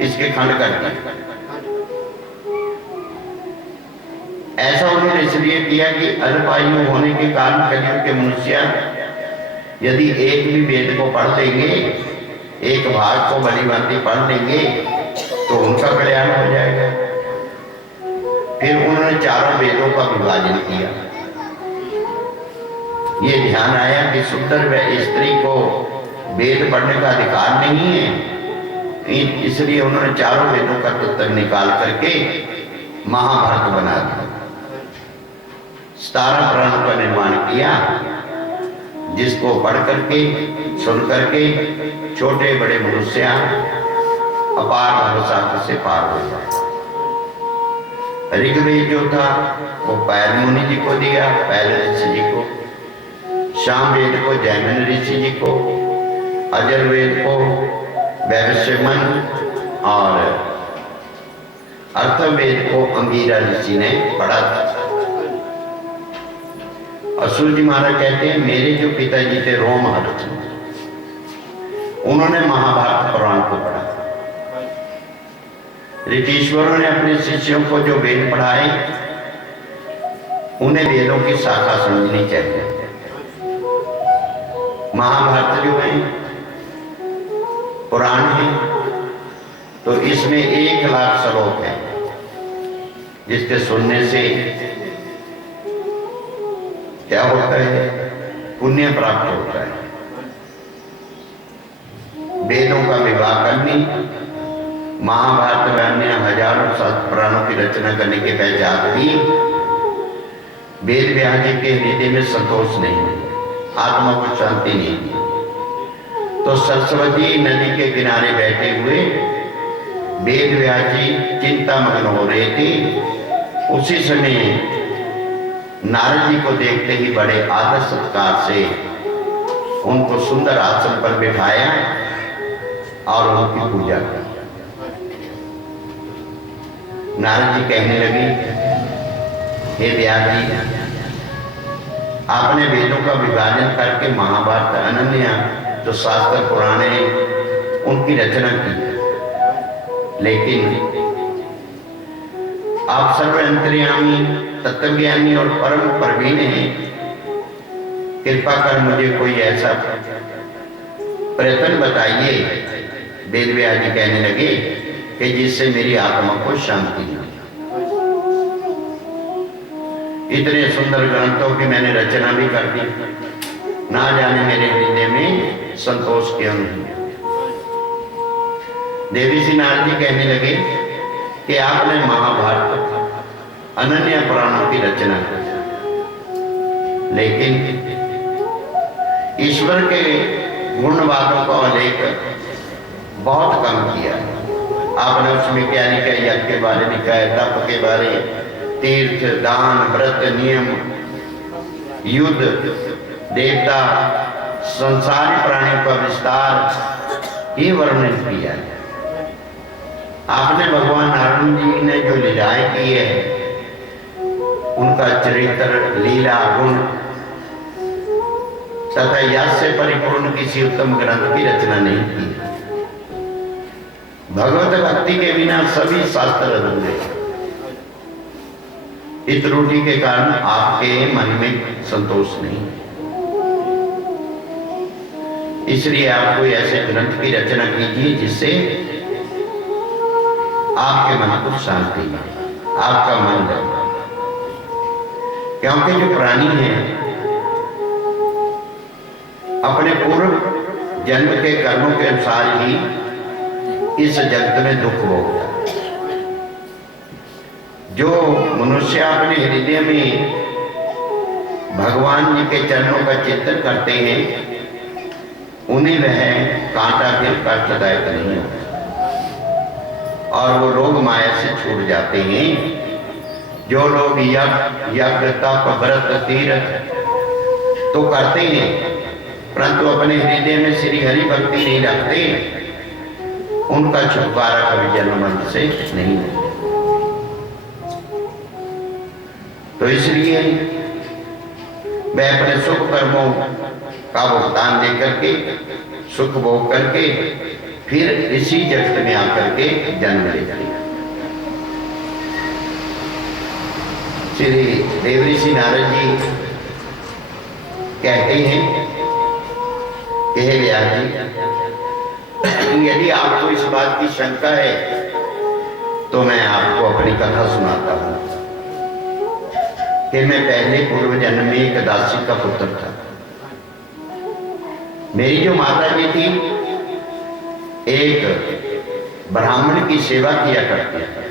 इसके खंड कर दिए। ऐसा उन्होंने इसलिए किया कि अल्पायु होने के कारण कलयुग के मनुष्य यदि एक भी वेद को पढ़ लेंगे, एक भाग को भली भांति पढ़ लेंगे तो उनका कल्याण हो जाएगा। फिर उन्होंने चारों वेदों का विभाजन किया। ये ध्यान आया कि सुंदर व स्त्री को वेद पढ़ने का अधिकार नहीं है, इसलिए उन्होंने चारों वेदों का तत्व निकाल करके महाभारत बना दिया। 17 पुराणों का निर्माण किया, जिसको पढ़ करके सुन करके छोटे बड़े मनुष्य अपार भरोसा से पार हो जाए। ऋग्वेद जो था वो पैल मुनि जी को दिया, पैल ऋषि जी को। सामवेद को जैमिन ऋषि जी को, अजर्वेद को वैवस्वत और अर्थवेद को अंगीरा ऋषि ने पढ़ा था। असुर जी महाराज कहते हैं मेरे जो पिताजी थे रोमहर्ष, उन्होंने महाभारत पुराण को पढ़ा। ऋषीश्वरों ने अपने शिष्यों को जो वेद पढ़ाए उन्हें वेदों की शाखा समझनी चाहिए। महाभारत जो है पुराण है तो इसमें 1 लाख श्लोक है, जिसके सुनने से क्या होता है? पुण्य प्राप्त होता है। वेदों का विवाह करनी, महाभारत में अन्य हजारों शास्त्र पुराणों की रचना करने के पश्चात भी वेद व्यास जी के हृदय में संतोष नहीं है, आत्मा को शांति नहीं है। तो सरस्वती नदी के किनारे बैठे हुए वेद व्यास जी चिंता मग्न हो रहे थे। उसी समय नारद जी को देखते ही बड़े आदर सत्कार से उनको सुंदर आसन पर बिठाया और उनकी पूजा की। नारद जी कहने लगे, हे व्यास जी, आपने वेदों का विभाजन करके महाभारत अनन्य जो शास्त्र पुराण है उनकी रचना की, लेकिन आप सर्व अंतर्यामी तत्वज्ञानी और परम प्रवीण हैं, कृपा कर मुझे कोई ऐसा प्रयत्न बताइए। वेद व्यास जी कहने लगे कि जिससे मेरी आत्मा को शांति मिले। इतने सुंदर ग्रंथों की मैंने रचना भी कर दी, ना जाने मेरे हृदय में संतोष क्यों नहीं। देवी श्री नारद जी कहने लगे कि आपने महाभारत अनन्य पुराणों की रचना की, लेकिन ईश्वर के गुणवादों को लेकर बहुत कम किया। आपने उसमें क्या लिखा? यज्ञ के बारे में लिखा है, तप के बारे, तीर्थ, दान, व्रत, नियम, युद्ध, देवता, संसारी प्राणियों का विस्तार ये वर्णन किया है। आपने भगवान नारायण जी ने जो लीलाएं की है उनका चरित्र, लीला, गुण तथा यश से परिपूर्ण किसी उत्तम ग्रंथ की रचना नहीं की। भगवत भक्ति के बिना सभी शास्त्र अधूरे। इस त्रुटि के कारण आपके मन में संतोष नहीं, इसलिए आप कोई ऐसे ग्रंथ की रचना कीजिए जिससे आपके मन को शांति मिले, आपका मन लगे। क्योंकि जो प्राणी है अपने पूर्व जन्म के कर्मों के अनुसार ही इस जगत में दुख भोगता है। जो मनुष्य अपने हृदय में भगवान जी के चरणों का चिंतन करते हैं उन्हें वह कांटा फिर कष्टदायक नहीं होता और वो रोग माया से छूट जाते हैं। जो लोग यज्ञ, तप, व्रत, तीर्थ तो करते हैं परंतु अपने हृदय में श्री हरि भक्ति नहीं रखते, उनका छुटकारा कभी जन्म मरण से नहीं होता। तो इसलिए वह अपने सुख कर्मों का भुगतान दे करके सुख भोग करके फिर इसी जगत में आकर के जन्म ले लिया। श्री देवऋषि नारद जी कहते हैं कि हे व्यास जी, यदि आपको इस बात की शंका है तो मैं आपको अपनी कथा सुनाता हूं कि मैं पहले पूर्व जन्म में एक दासी का पुत्र था। मेरी जो माता जी थी एक ब्राह्मण की सेवा किया करती थी।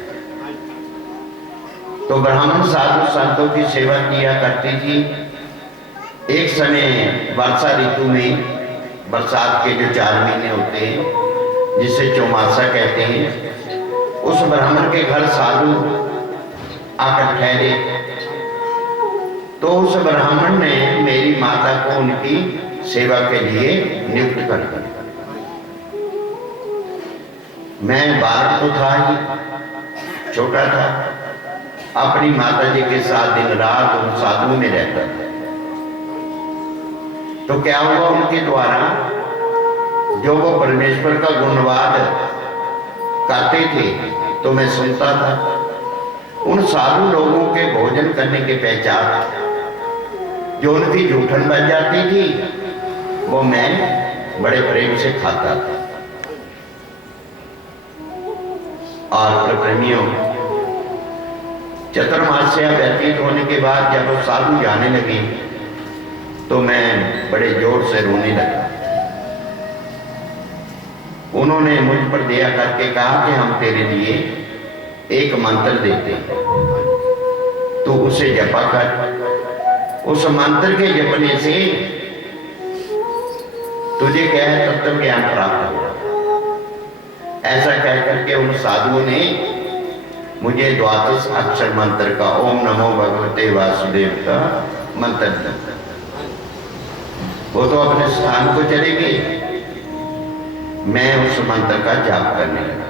तो ब्राह्मण साधु संतों की सेवा किया करती थी। एक समय वर्षा ऋतु में, बरसात के जो 4 महीने होते हैं जिसे चौमासा कहते हैं, उस ब्राह्मण के घर साधु आकर ठहरे। तो उस ब्राह्मण ने मेरी माता को उनकी सेवा के लिए नियुक्त कर दिया। मैं बालक तो था ही, छोटा था, अपनी माता जी के साथ दिन रात उन साधुओं में रहता था। तो क्या हुआ, उनके द्वारा जो वो परमेश्वर का गुणवाद करते थे तो मैं सुनता था। उन साधु लोगों के भोजन करने के पहचान जो उनकी जूठन बन जाती थी वो मैं बड़े प्रेम से खाता था। और प्रेमियों, चतुर्मास्या व्यतीत होने के बाद जब वो साधु जाने लगी तो मैं बड़े जोर से रोने लगा। उन्होंने मुझ पर दया करके कहा कि हम तेरे लिए एक मंत्र देते हैं, तो उसे जपा कर। उस मंत्र के जपने से तुझे क्या है तत्व ज्ञान प्राप्त होगा। ऐसा कह करके उन साधुओं ने मुझे द्वादश अक्षर मंत्र का ओम नमो भगवते वासुदेव का मंत्र दिया। वो तो अपने स्थान को चले गए, मैं उस मंत्र का जाप करने लगा।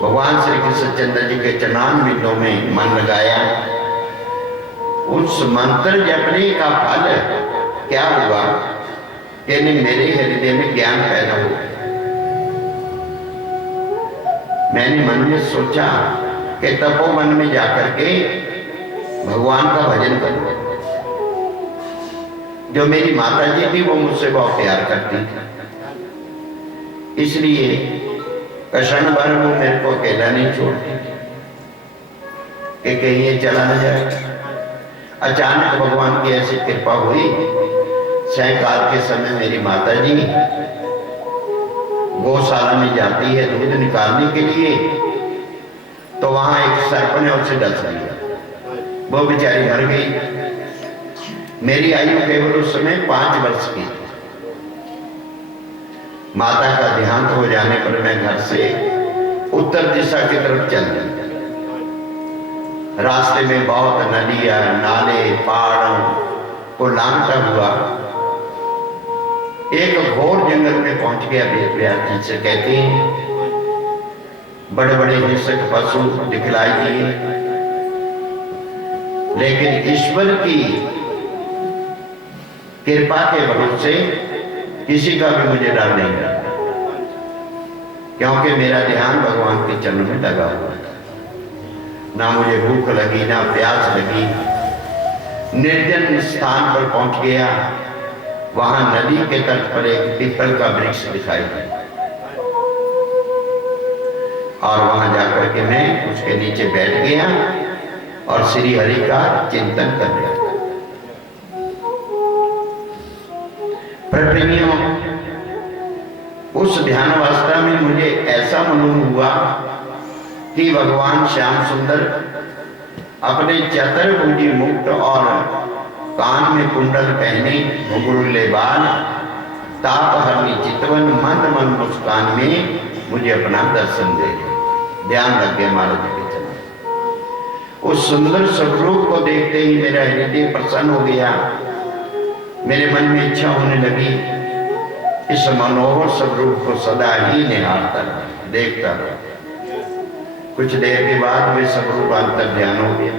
भगवान श्री कृष्णचंद्र जी के चरणारविंदों में मन लगाया। उस मंत्र जपने का फल क्या हुआ कि मेरे हृदय में ज्ञान पैदा हुआ। मैंने मन में सोचा कि तपोवन में जाकर के भगवान का भजन करूं। जो मेरी माता जी थी वो मुझसे बहुत प्यार करती थी, इसलिए क्षण भर वो मेरे को अकेला नहीं छोड़ती कि कहीं ये चला न जाए। अचानक भगवान की ऐसी कृपा हुई, सायंकाल के समय मेरी माता जी गौशाला में जाती है दूध निकालने के लिए, तो वहां एक सर्प ने उसे डस लिया। वो बेचारी मर गई। मेरी आयु केवल उस समय 5 वर्ष की। माता का देहांत हो जाने पर मैं घर से उत्तर दिशा की तरफ चल गया। रास्ते में बहुत नदियां, नाले, पहाड़ों को लांघता हुआ एक घोर जंगल में पहुंच गया। व्यास जिसे कहते हैं, बड़े बड़े हिंसक पशु दिखलाई दिए, लेकिन ईश्वर की कृपा के भरोसे किसी का भी मुझे डर नहीं लगा, क्योंकि मेरा ध्यान भगवान के चरणों में लगा हुआ था। ना मुझे भूख लगी, ना प्यास लगी। निर्जन स्थान पर पहुंच गया। वहां नदी के तट पर एक पीपल का वृक्ष दिखाई दिया और वहां जाकर के मैं उसके नीचे बैठ गया और श्री हरि का चिंतन कर रहा था। प्रेमियों, उस ध्यान अवस्था में मुझे ऐसा मालूम हुआ कि भगवान श्याम सुंदर अपने चतुर्भुजी मुक्त और कान में कुंडल पहने, घुंघरूले बाल, तापहरणी चितवन, मंद मंद मुस्कान में मुझे अपना दर्शन दे। ध्यान लग गया महाराज जी के चरण। उस सुंदर स्वरूप को देखते ही मेरा हृदय प्रसन्न हो गया। मेरे मन में इच्छा होने लगी इस मनोहर स्वरूप को सदा ही निहारता रहा, देखता रहा। कुछ देर के बाद वे स्वरूप अंतर ध्यान हो गया।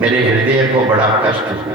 मेरे हृदय को बड़ा कष्ट हुआ।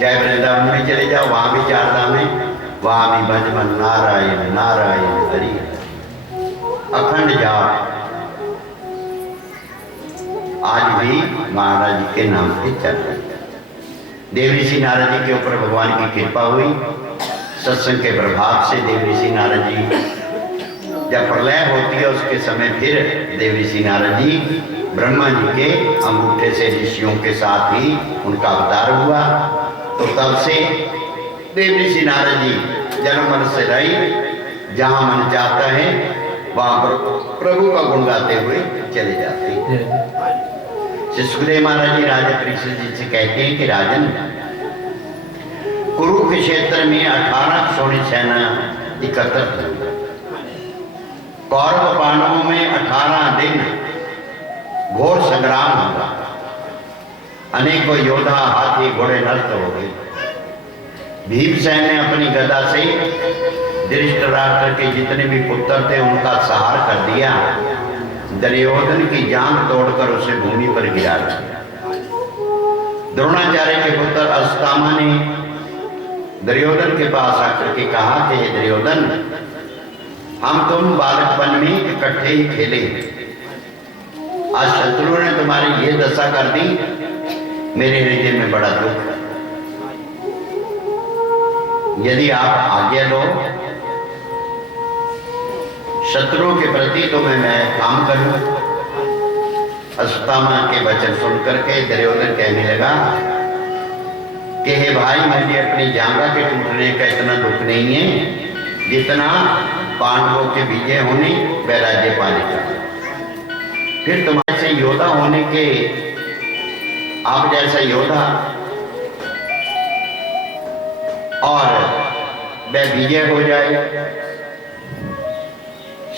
चाहे वृंदावन में चले जाओ, वहां भी चार धाम है, वहां भी भजमन नारायण नारायण हरि, अखंड जाप आज भी महाराज जी के नाम पे चल रहे हैं। देव ऋषि नारद जी के ऊपर भगवान की कृपा हुई, सत्संग के प्रभाव से देव ऋषि नारद जी, जब प्रलय होती है उसके समय फिर देव ऋषि नारद जी ब्रह्मा जी के अंगूठे से ऋषियों के साथ ही उनका अवतार हुआ। तो तब से देव ऋषि नारद जी जन्म मन से रही, जहां मन चाहता है वहां पर प्रभु का गुण गाते हुए चले जाते हैं। सुखदेव महाराज जी राजा परीक्षित जी से कहते हैं कि राजन, कुरुक्षेत्र में 18 सोनी सेना एकत्रित हुई। कौरव पांडवों में 18 दिन घोर संग्राम हुआ, अनेकों योद्धा हाथी घोड़े नष्ट हो गए। भीमसेन ने अपनी गदा से धृतराष्ट्र के जितने भी पुत्र थे उनका संहार कर दिया, दुर्योधन की जांघ तोड़कर उसे भूमि पर गिरा दिया। द्रोणाचार्य के पुत्र अश्वत्थामा ने दुर्योधन के पास आकर के कहा कि दुर्योधन, हम तुम बालकपन में इकट्ठे ही खेले, आज शत्रु ने तुम्हारी ये दशा कर दी, मेरे हृदय में बड़ा दुख है। यदि आप आज्ञा दो शत्रुओं के प्रति तो मैं काम करूं। अश्वत्थामा के वचन सुनकर के दुर्योधन कहने लगा कि हे भाई, मुझे अपनी जांघा के टूटने का इतना दुख नहीं है जितना पांडवों के विजय होने व राज्य पाने का। फिर तुम्हारे से योद्धा होने के, आप जैसा योद्धा और वह विजय हो जाए,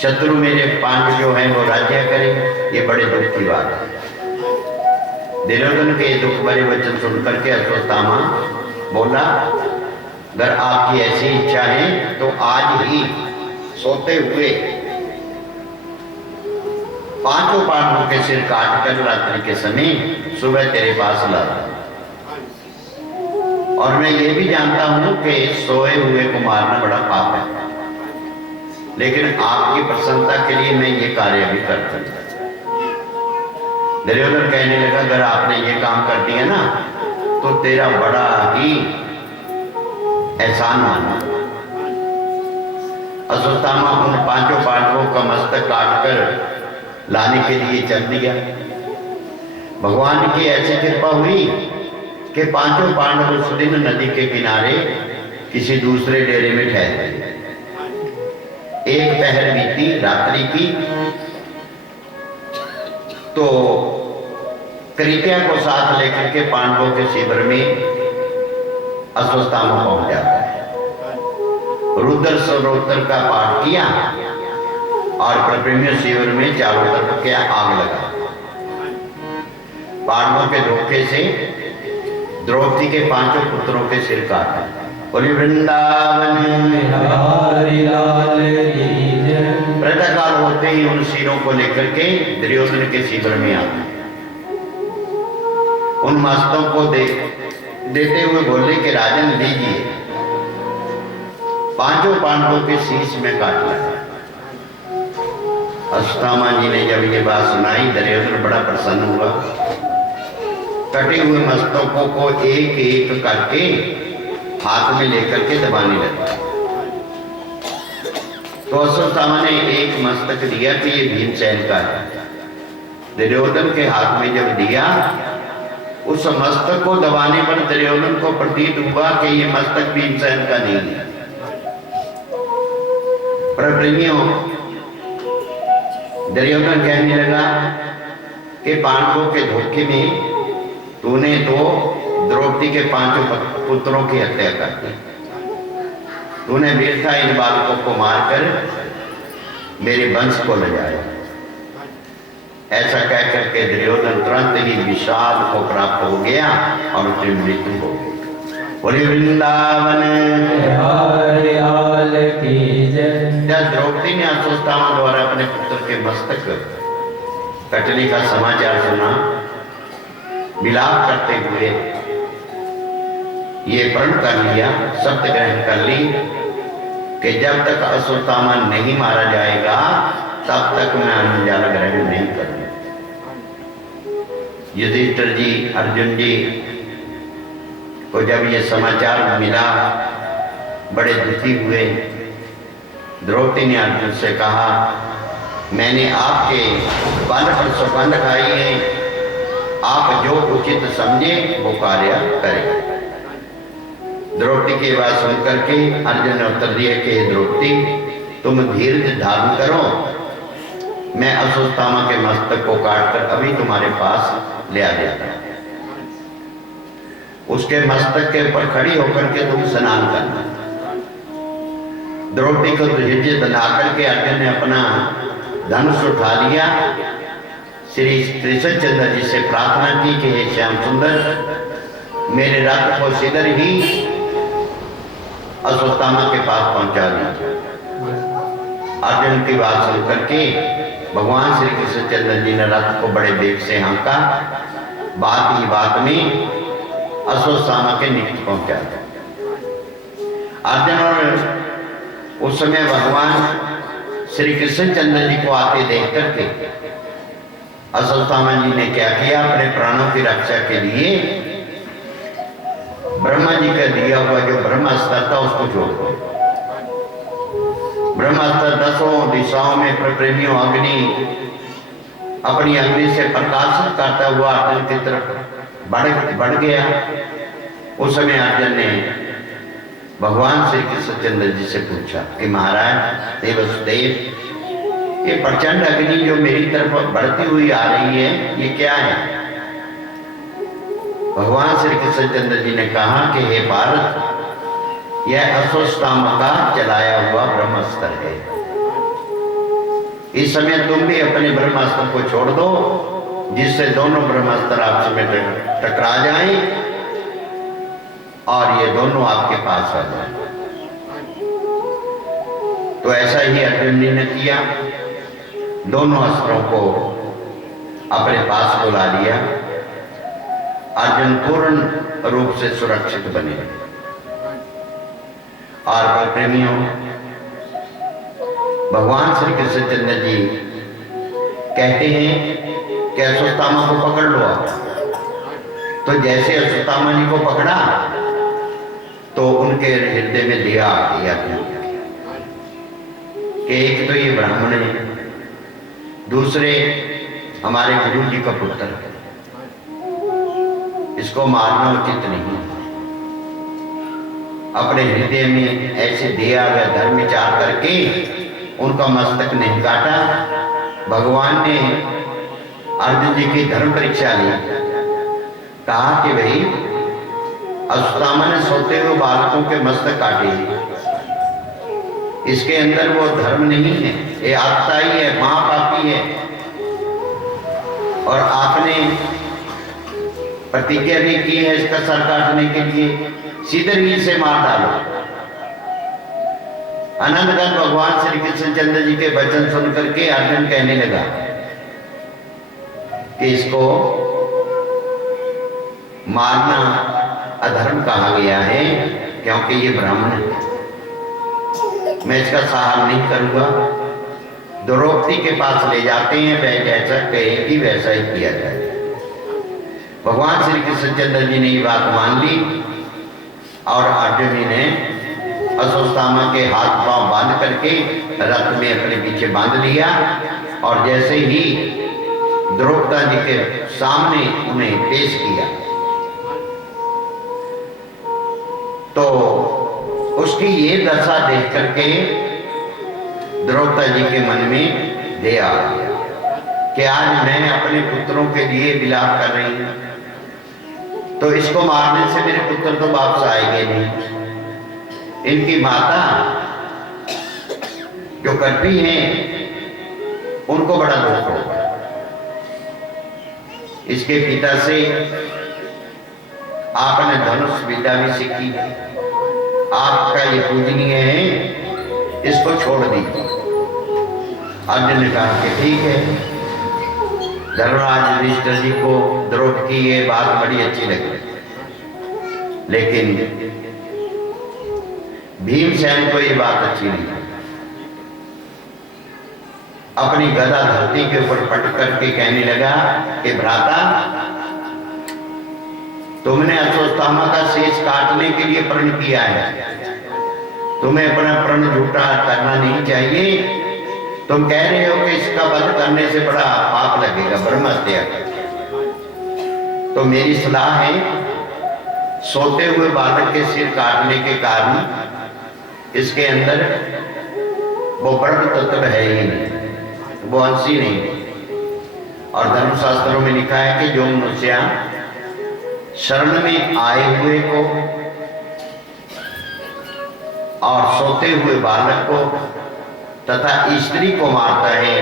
शत्रु मेरे पांडव जो है वो राज्य करे, ये बड़े दुख की बात है। दुर्योधन के दुख भरे वचन सुनकर के अश्वत्थामा बोला, अगर आपकी ऐसी इच्छा है तो आज ही सोते हुए 5 पांडवों के सिर काट कर रात्रि के समय सुबह तेरे पास ला। और मैं ये भी जानता हूं कि सोए हुए को मारना बड़ा पाप है, लेकिन आपकी प्रसन्नता के लिए मैं ये कार्य भी करता हूं। दुर्योधन कहने लगा, अगर आपने ये काम कर दिया ना तो तेरा बड़ा ही एहसान माना। अश्वत्थामा उन 5 पांडवों का मस्तक काटकर लाने के लिए चल दिया। भगवान की ऐसी कृपा हुई कि 5 पांडव उस दिन नदी के किनारे किसी दूसरे डेरे में ठहर गए। एक पहर बीती रात्रि की, तो कृत्या को साथ लेकर के पांडवों के शिविर में अश्वत्थामा पहुंच जाता है। रुद्र सरोत्र का पाठ किया और प्रप्रेमियों शिविर में चारों तरफ क्या आग लगा। पांडवों के धोखे से द्रौपदी के 5 पुत्रों के सिर काटा। बोली वृंदावन प्रातःकाल होते ही उन सिरों को लेकर के दुर्योधन के शिविर में आते, उन मस्तों को देते हुए बोले कि राजन लीजिए, 5 पांडवों के शीश में काट लगा। अश्वत्थामा जी ने जब ये बात सुनाई, दुर्योधन बड़ा प्रसन्न हुआ। कटे हुए मस्तकों को एक एक करके हाथ में लेकर के दबाने लगा। तो अश्वत्थामा ने एक मस्तक दिया कि ये भीमसेन का है। दुर्योधन के हाथ में जब दिया, उस मस्तक को दबाने पर दुर्योधन को प्रतीत हुआ कि ये मस्तक भीमसेन का नहीं है। प्रेमियों, दुर्योधन कहने लगा कि पांडवों के धोखे में तूने तो द्रौपदी के 5 पुत्रों की हत्या कर दी। तूने वीरता इन बालकों को मारकर मेरे वंश को ले जाया। ऐसा कहकर के दुर्योधन तुरंत ही विषाद को प्राप्त हो गया और उसकी मृत्यु हो गई। बोले वृंदावन जब द्रौपदी ने अश्वत्थामा द्वारा अपने पुत्र के मस्तक कटने का समाचार सुना, विलाप करते हुए ये प्रण कर लिया, शब्द ग्रहण कर ली कि जब तक अश्वत्थामा नहीं मारा जाएगा तब तक मैं अन्न जल ग्रहण नहीं करूंगा। युधिष्ठिर जी, अर्जुन जी को जब ये समाचार मिला बड़े दुखी हुए। द्रौपदी ने अर्जुन से कहा, मैंने आपके बल पर सौगंध खाई है, आप जो उचित समझे वो कार्य करें। द्रौपदी की बात सुन करके अर्जुन ने उत्तर दिया कि द्रौपदी, तुम धीरज धारण करो, मैं अश्वत्थामा के मस्तक को काटकर अभी तुम्हारे पास ले आ जाता हूं। उसके मस्तक के ऊपर खड़ी होकर के तुम स्नान करना। द्रौपदी को धैर्य बना करके अर्जुन ने अपना धनुष उठा लिया, श्री कृष्णचंद्र जी से प्रार्थना की कि हे श्याम सुंदर, मेरे रथ को शीघ्र ही अश्वत्थामा के पास पहुंचा दिया। अर्जुन की बात सुन करके भगवान श्री कृष्णचंद्र जी ने रथ को बड़े वेग से हाँका, बात ही बात में अश्वत्थामा के निकट पहुंचा दिया। अर्जुन और उस समय भगवान श्री कृष्णचंद्र जी को आते देख करके अश्वत्थामा जी ने क्या किया, अपने प्राणों की रक्षा के लिए ब्रह्मा जी का दिया हुआ जो ब्रह्मास्त्र था उसको छोड़ दिया। ब्रह्मास्त्र 10 दिशाओं में प्रेमियों अग्नि अपनी अग्नि से प्रकाशित करता हुआ अर्जुन की तरफ बढ़ गया। उस समय अर्जुन ने भगवान श्री कृष्णचंद्र जी से पूछा कि महाराज देवसुदेव, ये प्रचंड अग्नि जो मेरी तरफ बढ़ती हुई आ रही है ये क्या है? भगवान श्री कृष्णचंद्र जी ने कहा कि हे भारत, यह अश्वत्थामा का चलाया हुआ ब्रह्मास्त्र है। इस समय तुम भी अपने ब्रह्मास्त्र को छोड़ दो, जिससे दोनों ब्रह्मास्त्र आपस में टकरा जाएं और ये दोनों आपके पास आ जाएं। तो ऐसा ही अर्जुन जी ने किया, दोनों अस्त्रों को अपने पास बुला लिया। अर्जुन पूर्ण रूप से सुरक्षित बने। और प्रेमियों, भगवान श्री कृष्णचंद्र जी कहते हैं कि अश्वत्थामा को पकड़ लो। तो जैसे अश्वत्थामा जी को पकड़ा तो उनके हृदय में दया आ गई कि एक तो ये ब्राह्मण है, दूसरे हमारे गुरु जी का पुत्र है, इसको मारना उचित नहीं। अपने हृदय में ऐसे दया व धर्म विचार करके उनका मस्तक नहीं काटा। भगवान ने अर्जुन जी की धर्म परीक्षा ली, कहा कि भाई अश्वत्थामा ने सोते हुए बालकों के मस्तक काटे, इसके अंदर वो धर्म नहीं है, ये आत्ता ही है, महापापी है। और आपने प्रतिज्ञा भी की है इसका सर काटने के लिए, सीधे ही से मार डालो। अनंतकाल भगवान श्री कृष्णचंद्र जी के वचन सुन करके अर्जुन कहने लगा कि इसको मारना अधर्म कहा गया है, क्योंकि ये ब्राह्मण है, मैं इसका सहार नहीं करूंगा। द्रौपदी के पास ले जाते हैं, वह जैसा कहेगी वैसा ही किया जाए। भगवान श्री कृष्णचंद्र जी ने ये बात मान ली और अर्जुन जी ने अश्वत्थामा के हाथ पांव बांध करके रथ में अपने पीछे बांध लिया। और जैसे ही द्रौपदी जी के सामने उन्हें पेश किया तो उसकी ये दशा देख करके द्रौपदी जी के मन में दया आ गया कि आज मैं अपने पुत्रों के लिए विलाप कर रही हूं, तो इसको मारने से मेरे पुत्र तो वापस आएंगे नहीं। इनकी माता जो कर्पी हैं उनको बड़ा दुख होगा। इसके पिता से आपने धनुष विद्या भी सीखी, आपका ये पूजनीय है, इसको छोड़ दीजिए। अर्जुन ने कहा कि ठीक है। धर्मराज युधिष्ठिर जी को द्रौपदी की ये बात बड़ी अच्छी लगी। लेकिन भीमसेन को ये बात अच्छी नहीं लगी। अपनी गदा धरती के ऊपर पटक करके कहने लगा कि भ्राता, तुमने अश्वत्थामा का शेष काटने के लिए प्रण किया है, तुम्हें अपना प्रण झूठा करना नहीं चाहिए। तुम कह रहे हो कि इसका वध करने से बड़ा पाप लगेगा, ब्रह्म हत्या। तो मेरी सलाह है, सोते हुए बालक के सिर काटने के कारण इसके अंदर वो ब्रह्म तत्व है ही नहीं, वो अंशी नहीं। और धर्मशास्त्रों में लिखा है कि जो मनुष्य शरण में आए हुए को और सोते हुए बालक को तथा स्त्री को मारता है,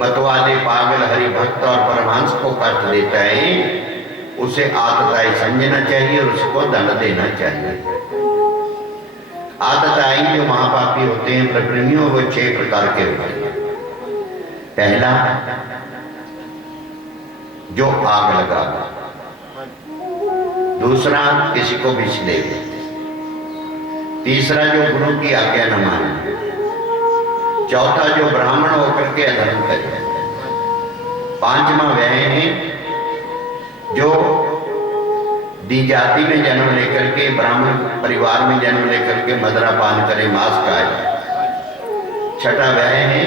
मतवाले, पागल, हरिभक्त और परमहंस को कष्ट देता है, उसे आतताई समझना चाहिए और उसको दंड देना चाहिए। आतताई जो महापापी होते हैं प्रकृतियों, वो 6 प्रकार के होते हैं। पहला, जो आग लगा। दूसरा, किसी को विष दे। तीसरा, जो गुरु की आज्ञा न माने। चौथा, जो ब्राह्मण होकर के अधर्म करे। पांचवा वह है जो दी जाति में जन्म लेकर के, ब्राह्मण परिवार में जन्म लेकर के मदरा पान करे, मांस खाए। छठा वह है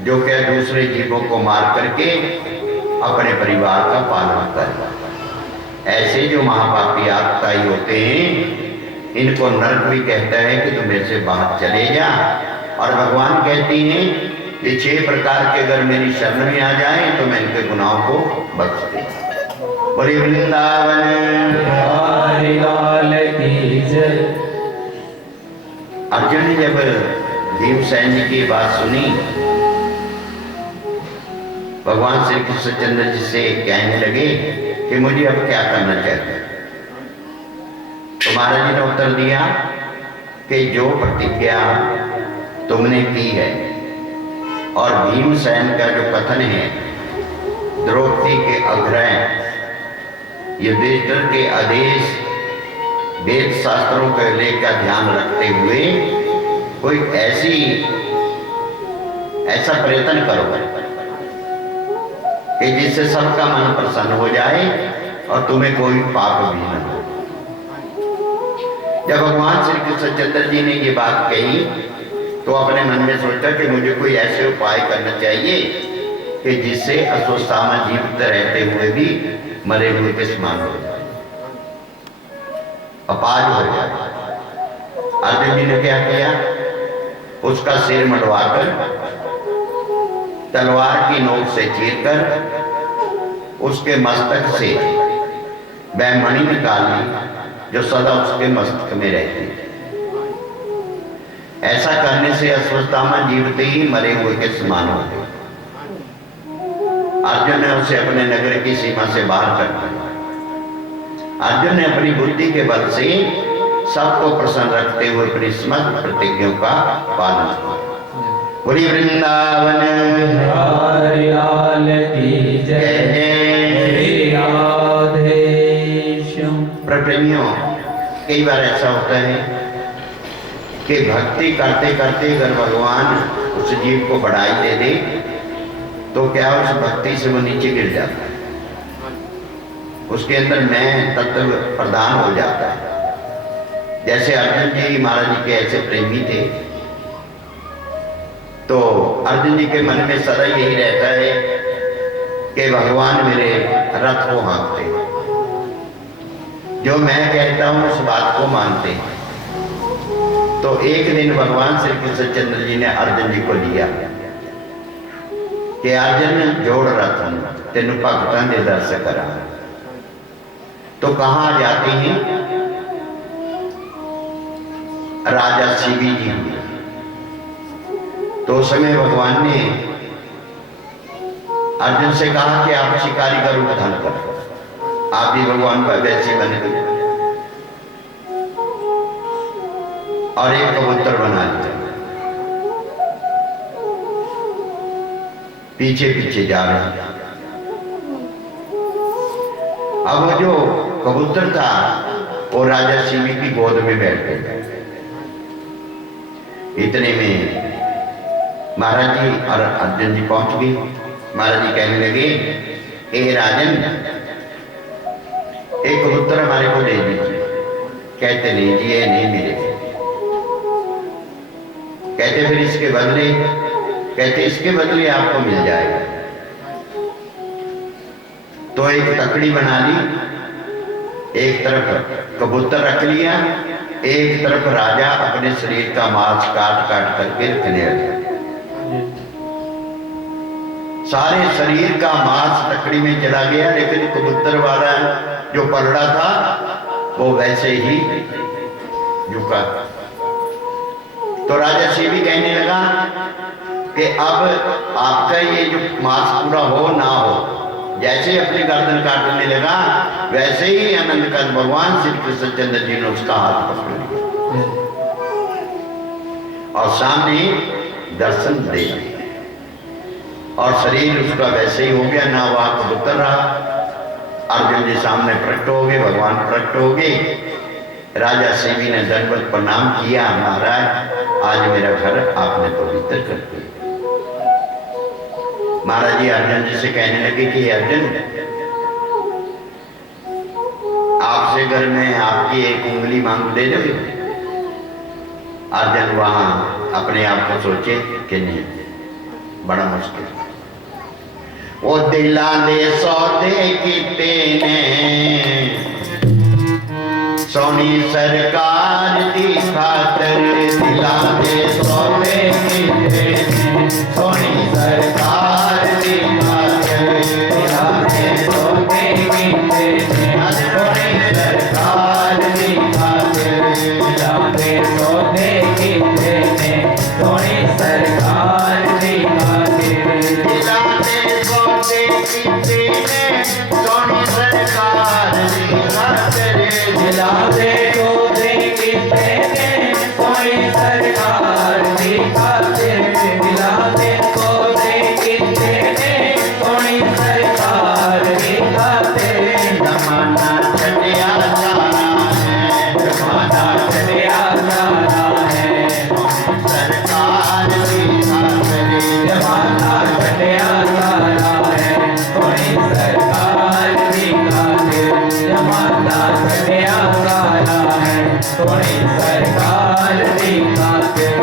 जो क्या दूसरे जीवों को मार करके अपने परिवार का पालन करे। ऐसे जो महापापी आतताई होते हैं, इनको नरक भी कहता है कि तुम ऐसे बाहर चले जा। और भगवान कहते हैं ये 6 प्रकार के अगर मेरी शरण में आ जाए तो मैं इनके गुनाहों को बख्श दे। बोले वृंदावन बिहारी लाल की जय। अर्जुन ने जब भीमसेन जी की बात सुनी, भगवान श्री कृष्णचंद्र जी से कहने लगे कि मुझे अब क्या करना चाहिए। तो महाराज जी ने उत्तर दिया कि जो प्रतिज्ञा तुमने की है और भीमसेन का जो कथन है, द्रौपदी के आग्रह, युधिष्ठिर के आदेश, वेद शास्त्रों के लेकर ध्यान रखते हुए कोई ऐसा प्रयत्न करो कि जिससे सबका मन प्रसन्न हो जाए और तुम्हें कोई पाप भी न हो। जब भगवान श्री कृष्णचंद्र जी ने ये बात कही तो अपने मन में सोचा कि मुझे कोई ऐसे उपाय करना चाहिए कि जिससे अश्वत्थामा जीवित रहते हुए भी मरे हुए के समान हो जाए, अपाज हो जाए। अर्जुन जी ने क्या किया, उसका सिर मड़वाकर तलवार की नोक से चीरकर उसके मस्तक से वह मणि निकाल ली जो सदा उसके मस्तक में रहती है। ऐसा करने से अश्वत्थामा जीवित ही मरे हुए के समान हो गए। अर्जुन ने उसे अपने नगर की सीमा से बाहर कर दिया। अर्जुन ने अपनी बुद्धि के बल से सबको प्रसन्न रखते हुए अपनी समस्त प्रतिज्ञाओं का पालन किया। पूरी वृंदावन बिहारी लाल की जय जय राधे श्याम। प्रेमियों, कई बार ऐसा होता है कि भक्ति करते करते अगर भगवान उस जीव को बढ़ाई दे दे तो क्या उस भक्ति से वो नीचे गिर जाता है, उसके अंदर मैं तत्व प्रदान हो जाता है। जैसे अर्जुन जी महाराज जी के ऐसे प्रेमी थे, तो अर्जुन जी के मन में सदा यही रहता है कि भगवान मेरे रथ को हाँकते, जो मैं कहता हूं उस बात को मानते हैं। तो एक दिन भगवान श्री कृष्णचंद्र जी ने अर्जुन जी को लिया कि अर्जुन जोड़ रतन तेन भगतां दे दर्श करा। तो कहाँ जाते हैं, राजा शिवी जी हुए। तो उस समय भगवान ने अर्जुन से कहा कि आप शिकारी का रूप धारण करो, आप भी भगवान का वैसे बने हुए और एक कबूतर बना लिया, पीछे पीछे जा रहे हैं। अब वो जो कबूतर था और राजा शिवी की गोद में बैठ गए। इतने में महाराज जी और अर्जुन जी पहुंच गए। महाराज जी कहने लगे, ए राजन, एक कबूतर हमारे को दे दीजिए। कहते नहीं जी, ये नहीं मिले। कहते फिर इसके बदले? कहते इसके बदले आपको मिल जाएगा। तो एक तकड़ी बना ली, एक तरफ कबूतर रख लिया, एक तरफ राजा अपने शरीर का मांस काट काट करके रखने लगा। सारे शरीर का मांस तकड़ी में चला गया, लेकिन कबूतर वाला जो पलड़ा था वो वैसे ही झुका। तो राजा शिवी कहने लगा कि अब आपका ये जो मांस पूरा हो ना हो, जैसे अपनी गर्दन काटने लगा वैसे ही आनंद कांद भगवान श्री कृष्णचंद्र जी ने उसका हाथ पकड़ लिया और सामने दर्शन दे दिया, और शरीर उसका वैसे ही हो गया, ना वहां कबूतर रहा। अर्जुन जी सामने प्रकट हो गए, भगवान प्रकट हो गए। राजा शिवी ने दंडवत प्रणाम किया, महाराज आज मेरा घर आपने पवित्र कर दिया। महाराज जी अर्जुन जी से कहने लगे कि अर्जुन, आपसे घर में आपकी एक उंगली मांग दे दोगे? अर्जुन वहां अपने आप को सोचे कि नहीं, बड़ा मुश्किल। वो दिला दे सौदे कीते ने सोनी सरकार दी खातर, दिला दे सौदे कीते ने सोनी सरकार दी खातर, दिला दे सौदे कीते ने सोनी सरकार दी खातर, दिला दे सौदे कीते ने सोनी सरकार दी खातर, दिला दे सौदे कीते ने सोनी सरकार दी खातर, दिला दे सौदे कीते ने सोनी सरकार दी खातर, दिला दे सौदे कीते ने सोनी सरकार दी खातर। जमाना चढ़िया जा रहा है, जमाना चढ़िया जा रहा है, सरकार दी खातर, जमाना चढ़िया जा रहा है, सोनी सरकार दी खातर, जमाना चढ़िया जा रहा है, सोनी सरकार दी खातर।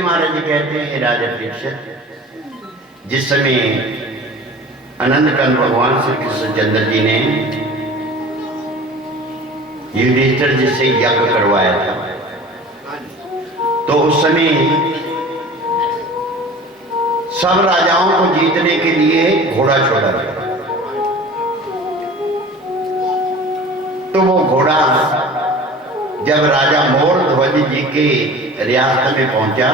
महाराज जी कहते हैं, राजा परीक्षित, जिस समय आनंद कांद भगवान श्री कृष्णचंद्र जी ने युधिष्ठिर जिससे यज्ञ करवाया था, तो उस समय सब राजाओं को जीतने के लिए घोड़ा छोड़ा गया। तो वो घोड़ा जब राजा मोर ध्वज जी के रियासत में पहुंचा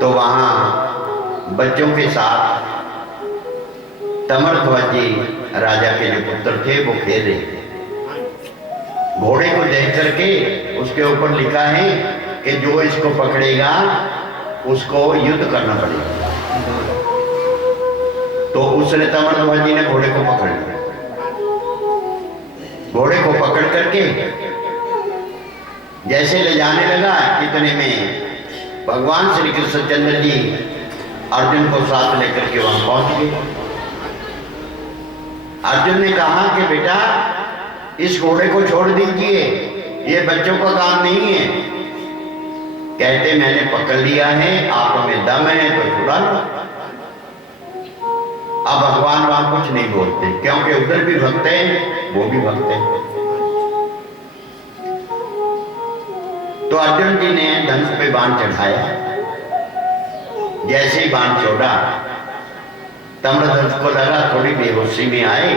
तो वहां बच्चों के साथ तमर ध्वज जी राजा के जो पुत्र थे वो खेल रहे थे। घोड़े को देख करके उसके ऊपर लिखा है कि जो इसको पकड़ेगा उसको युद्ध करना पड़ेगा। तो उसने तमर ध्वज जी ने घोड़े को पकड़ लिया। घोड़े को पकड़ करके जैसे ले जाने लगा, इतने में भगवान श्री कृष्णचंद्र जी अर्जुन को साथ लेकर के वहां पहुंच गए। अर्जुन ने कहा कि बेटा इस घोड़े को छोड़ दीजिए, ये बच्चों का काम नहीं है। कहते मैंने पकड़ लिया है, आप में दम है तो छुड़ा लो। अब भगवान वहां कुछ नहीं बोलते, क्योंकि उधर भी भक्त हैं, वो भी भक्त हैं। तो अर्जुन जी ने धनुष पे बाण चढ़ाया। जैसे ही बाण छोड़ा, तम्रध्वज को लगा थोड़ी बेहोशी में आए।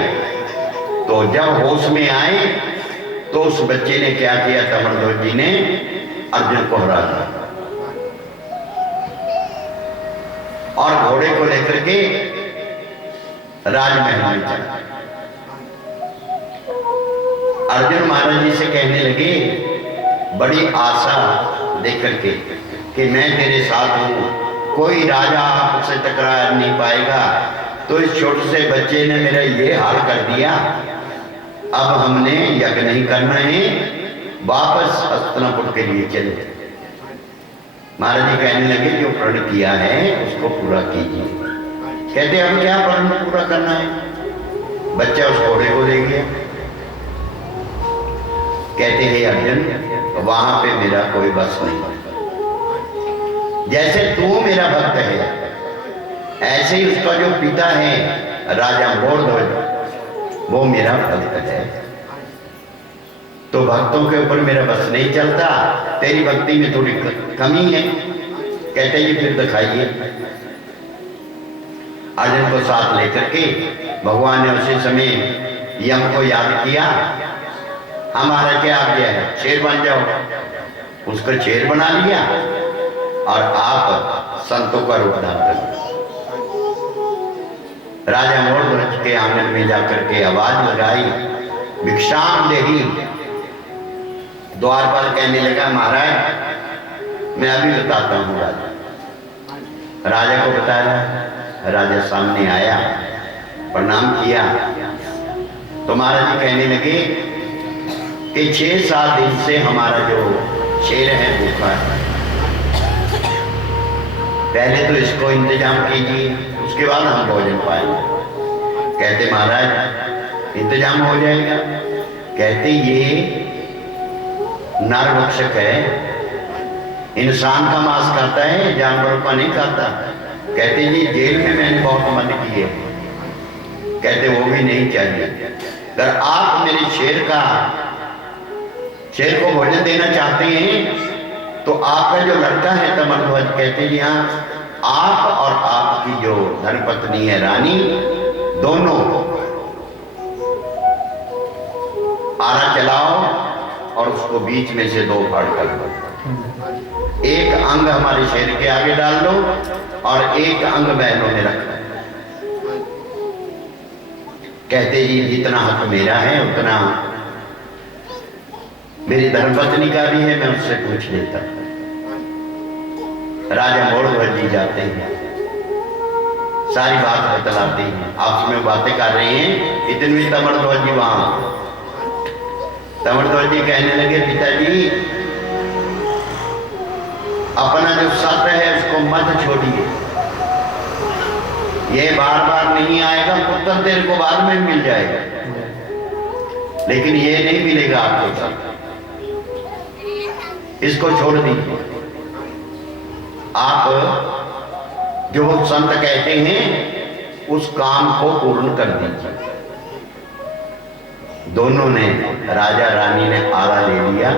तो जब होश में आए तो उस बच्चे ने क्या किया, तम्रध्वज जी ने अर्जुन को हरा दिया और घोड़े को लेकर के राजमहल में चला। अर्जुन महाराज जी से कहने लगे, बड़ी आशा देकर के कि मैं तेरे साथ हूं, कोई राजा आपसे टकरा नहीं पाएगा, तो इस छोटे से बच्चे ने मेरा ये हाल कर दिया। अब हमने यज्ञ नहीं करना है, वापस हस्तिनापुर के लिए चले। महाराज जी कहने लगे, जो प्रण किया है उसको पूरा कीजिए। कहते अब क्या प्रण पूरा करना है? बच्चा उस घोड़े को ले गया। कहते हैं अर्जुन, वहां पे मेरा कोई बस नहीं, जैसे तू मेरा भक्त है ऐसे ही उसका जो पिता है राजा मोरध्वज, वो मेरा भक्त है। तो भक्तों के ऊपर मेरा बस नहीं चलता, तेरी भक्ति में थोड़ी कमी है। कहते जी फिर दिखाइए। अर्जुन को साथ लेकर के भगवान ने उसी समय यम को याद किया, हमारा क्या आज्ञा है, शेर बन जाओ। उसको शेर बना लिया और आप संतों का रूप धारण कर। राजा मोरध्वज के आंगन में जाकर के आवाज लगाई, भिक्षाम देही। द्वारपाल कहने लगा, महाराज मैं अभी बताता हूँ। राजा को बताया। राजा सामने आया, प्रणाम किया। तो महाराज जी कहने लगे कि 6-7 दिन से हमारा जो शेर है भूखा है, पहले तो इसको इंतजाम कीजिए, उसके बाद हम भोजन पाएंगे। कहते महाराज इंतजाम हो जाएगा। कहते ये नरभक्षक है, इंसान का मांस खाता है, जानवरों का नहीं खाता। कहते जी जेल में मैंने बहुत मन किए। कहते वो भी नहीं चाहिए। अगर आप मेरे शेर को भोजन देना चाहते हैं तो आपका जो लड़का है तमरध्वज, कहते जी हाँ, आप और आपकी जो धर्मपत्नी है रानी, दोनों आरा चलाओ और उसको बीच में से 2 फाड़ कर दो। एक अंग हमारे शेर के आगे डाल दो और एक अंग बहनों में रख दो। कहते जी जितना हक मेरा है उतना मेरी धर्मपत्नी का भी है, मैं उससे पूछ लेता। राजा मोरध्वज जी जाते हैं, सारी बात बतलाते हैं, आपस में बातें कर रहे हैं। इतने में तमरध्वज जी वहां, तमरध्वज जी कहने लगे, पिताजी अपना जो सत्य है उसको मत छोड़िए, ये बार बार नहीं आएगा, पुत्र तेरे को बाद में मिल जाएगा, लेकिन ये नहीं मिलेगा आपको सत्य, इसको छोड़ दीजिए। आप जो संत कहते हैं उस काम को पूर्ण कर दीजिए। दोनों ने, राजा रानी ने आरा ले लिया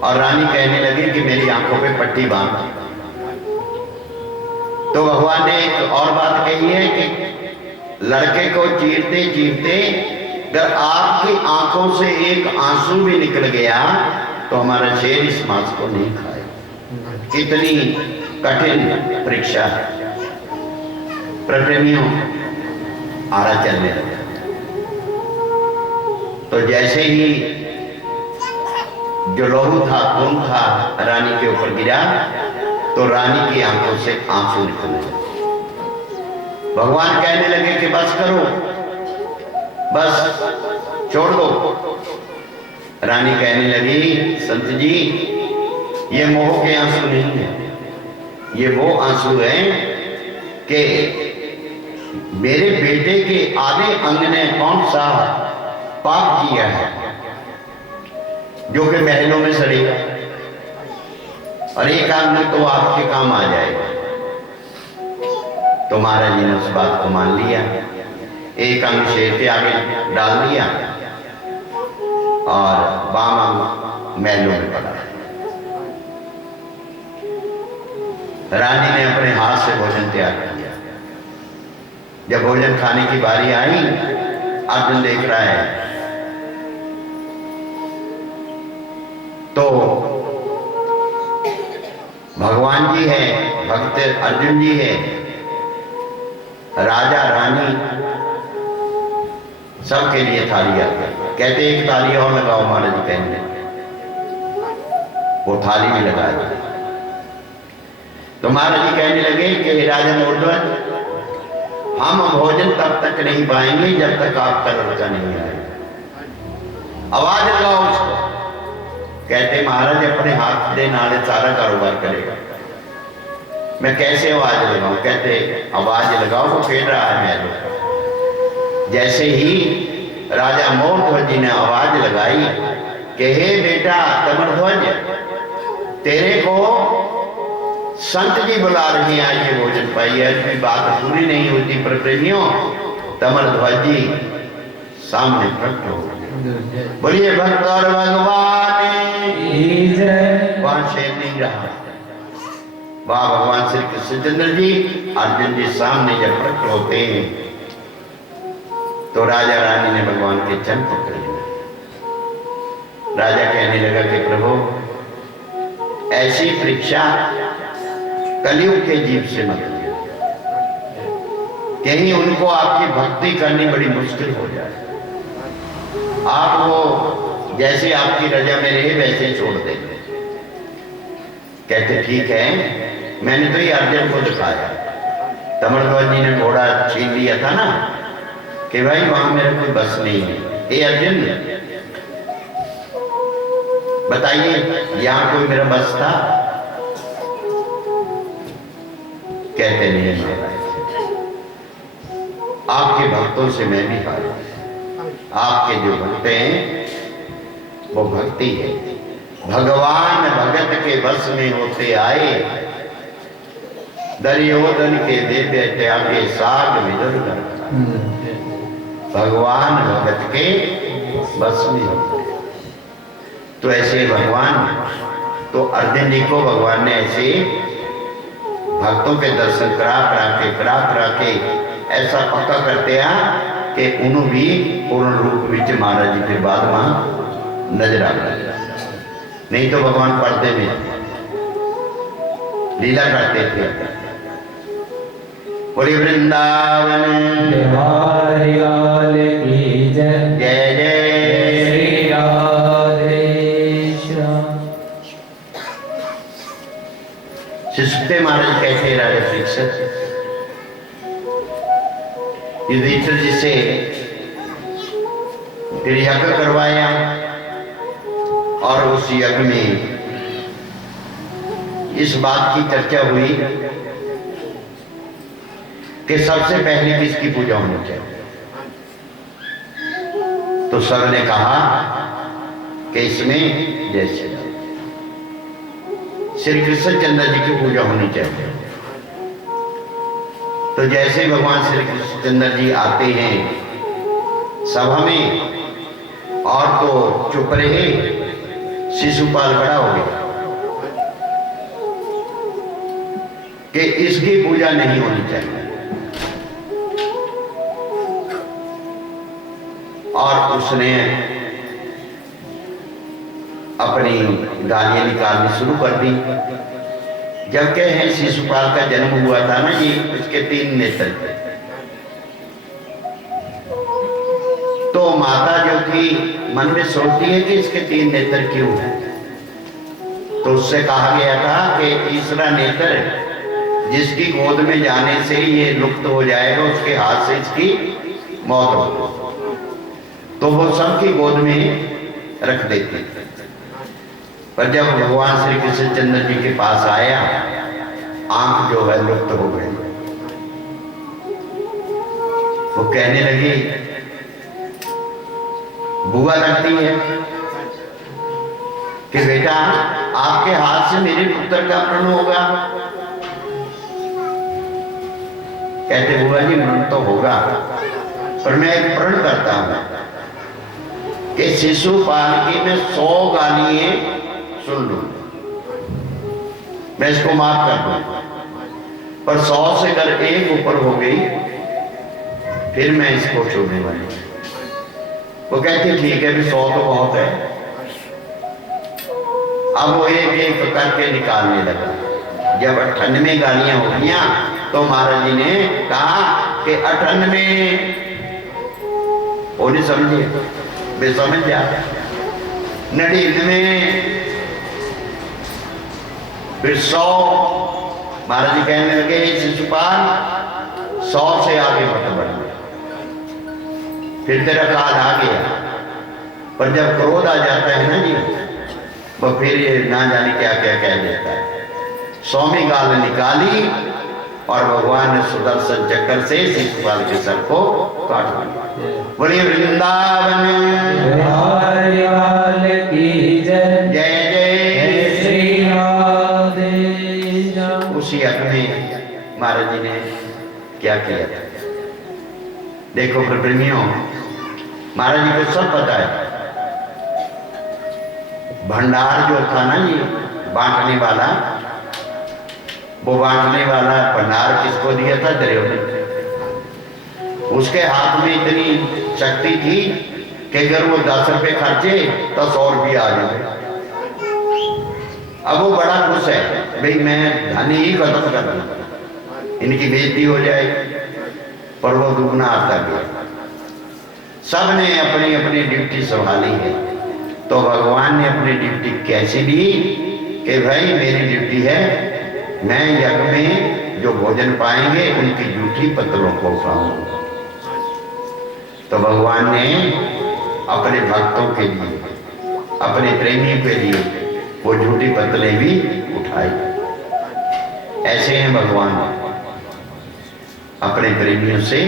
और रानी कहने लगी कि मेरी आंखों पे पट्टी बांध। तो भगवान ने एक और बात कही है कि लड़के को चीरते चीरते अगर आपकी आंखों से एक आंसू भी निकल गया तो हमारा शेर इस मांस को नहीं खाए। कितनी कठिन परीक्षा है। प्रेमियों, आरा चलने लगा। तो जैसे ही जो लहू था, खून था, रानी के ऊपर गिरा तो रानी की आंखों से आंसू निकलने लगे। भगवान कहने लगे कि बस करो, बस छोड़ दो। रानी कहने लगी, संत जी ये मोह के आंसू नहीं है, ये वो आंसू हैं कि मेरे बेटे के आधे अंग ने कौन सा पाप किया है जो कि महलों में सड़ेगा, और एक अंग तो आपके काम आ जाएगा। तो महाराज जी ने उस बात को मान लिया, एक अंग शेर के आगे डाल दिया और बाम अंग महलों में पड़ा। रानी ने अपने हाथ से भोजन तैयार किया। जब भोजन खाने की बारी आई, अर्जुन देख रहा है तो भगवान जी है, भक्त अर्जुन जी है, राजा रानी सबके लिए थाली आती। कहते एक थाली और लगाओ, महाराज जी कहेंगे। वो थाली भी लगा दी। तो महाराज जी कहने लगे कि राजा मोर्ध्वज, हम भोजन तब तक नहीं पाएंगे जब तक आपका लड़का नहीं आएगा। आवाज लगाओ उसको। कहते महाराज अपने हाथ दे नाले सारा कारोबार करेगा, मैं कैसे आवाज लगाऊं? कहते आवाज लगाओ, वो खेल रहा है महलों। जैसे ही राजा मोरध्वज जी ने आवाज लगाई कि हे बेटा तमरध्वज, तेरे को संत जी बुला रहे हैं, आज ये भोजन पाइए। आज भी बात पूरी नहीं होती पर प्रेमियों, तमरध्वज जी सामने प्रकट हो गए। बोलिए भक्त और भगवान, वहां शेर नहीं रहा। वाह भगवान श्री कृष्णचंद्र जी, अर्जुन जी सामने जब प्रकट होते हैं तो राजा रानी ने भगवान के चरण पकड़े। राजा कहने लगा कि प्रभु ऐसी परीक्षा कलयुग के जीव से मत लीजिए, कहीं उनको आपकी भक्ति करनी बड़ी मुश्किल हो जाए। आप वो जैसे आपकी रजा में रहे वैसे छोड़ देंगे। कहते ठीक है, मैंने तो ये अर्जुन को दिखाया। तमरध्वज जी ने घोड़ा छीन लिया था ना कि भाई वहां मेरा कोई बस नहीं है। ये अर्जुन बताइए, यहां कोई मेरा बस था? कहते नहीं, आपके भक्तों से मैं भी हार। आपके जो भक्त हैं वो भक्ति है। भगवान भगत के बस में होते आए, दुर्योधन के देते त्यागे साग विदुर। भगवान भगत के बस में होते। तो ऐसे भगवान, तो अर्जुन जी को भगवान ने ऐसे भक्तों के दर्शन करा के ऐसा पक्का करते हैं कि उन्होंने भी पूर्ण रूप विच महाराज जी के बाद वहां नजर आ गया। नहीं तो भगवान पर्दे में लीला करते थे। पूरी वृंदावन बिहारी लाल की जय। जय जय श्री राधे श्याम। सुखदेव महाराज कहते राजा परीक्षित, युधिष्ठिर जी से फिर यज्ञ करवाया और उस यज्ञ में इस बात की चर्चा हुई कि सबसे पहले किसकी पूजा होनी चाहिए। तो सब ने कहा कि इसमें जैसे श्री कृष्णचंद्र जी की पूजा होनी चाहिए। तो जैसे भगवान श्री कृष्णचंद्र जी आते हैं सभा में, और तो चुप रहे। शिशुपाल खड़ा हो गया कि इसकी पूजा नहीं होनी चाहिए, और उसने अपनी गालियां निकालनी शुरू कर दी। जब के हैं शिशुपाल का जन्म हुआ था ना जी, उसके 3 नेत्र थे। तो माता जो थी मन में सोचती है कि इसके 3 नेत्र क्यों हैं। तो उससे कहा गया था कि तीसरा नेत्र जिसकी गोद में जाने से ये लुप्त हो जाएगा, उसके हाथ से इसकी मौत हो। तो वो सबकी गोद में रख देती। पर जब भगवान श्री कृष्णचंद्र जी के पास आया, आंख जो है लुप्त हो गई। वो कहने लगी, बुआ लगती है कि बेटा आपके हाथ से मेरे पुत्र का प्रण होगा। कहते बुआ जी प्रण तो होगा, पर मैं एक प्रण करता हूं कि शिशुपाल की मैं 100 गालियां सुन लूं, मैं इसको माफ कर दूं। पर 100 से अगर 1 ऊपर हो गई फिर मैं इसको छोड़ने वाली। वो कहती ठीक है, भी 100 तो बहुत है। अब वो एक एक करके निकालने लगा। जब 98 गालियां हो गई तो महाराज जी ने कहा कि 98 वो नहीं समझे, बेसमझ जा। 99 फिर 100। महाराज जी कहने लगे शिशुपाल 100 से आगे मत बढ़ना, फिर तेरा काल आ गया। पर जब क्रोध आ जाता है ना जी, वो फिर ये ना जाने क्या क्या कह देता है। 100वीं गाल निकाली और भगवान ने सुदर्शन चक्कर से शिशुपाल के सर को काट दिया। बोलिए वृंदावन बिहारी लाल की जय। जय जय श्री राधे। उसी हक में महाराज जी ने क्या किया था देखो। प्रेमियों, महाराज जी को सब पता है। भंडार जो था ना जी, बांटने वाला, वो बांटने वाला भंडार किसको दिया था? दुर्योधन। उसके हाथ में इतनी शक्ति थी कि अगर वो 10 रुपए खर्चे तो 100 रुपये आ जाए। अब वो बड़ा खुश है, भाई मैं धन ही खत्म कर दूं, इनकी बेइज्जती हो जाएगी। पर वो दुगना आता गया। सबने अपनी अपनी ड्यूटी संभाली है। तो भगवान ने अपनी ड्यूटी कैसी दी कि भाई मेरी ड्यूटी है, मैं यज्ञ में जो भोजन पाएंगे उनकी जूठी पत्तलों को उठाऊंगा। तो भगवान ने अपने भक्तों के लिए, अपने प्रेमियों के लिए वो झूठी पत्तलें भी उठाई। ऐसे हैं भगवान अपने प्रेमियों से।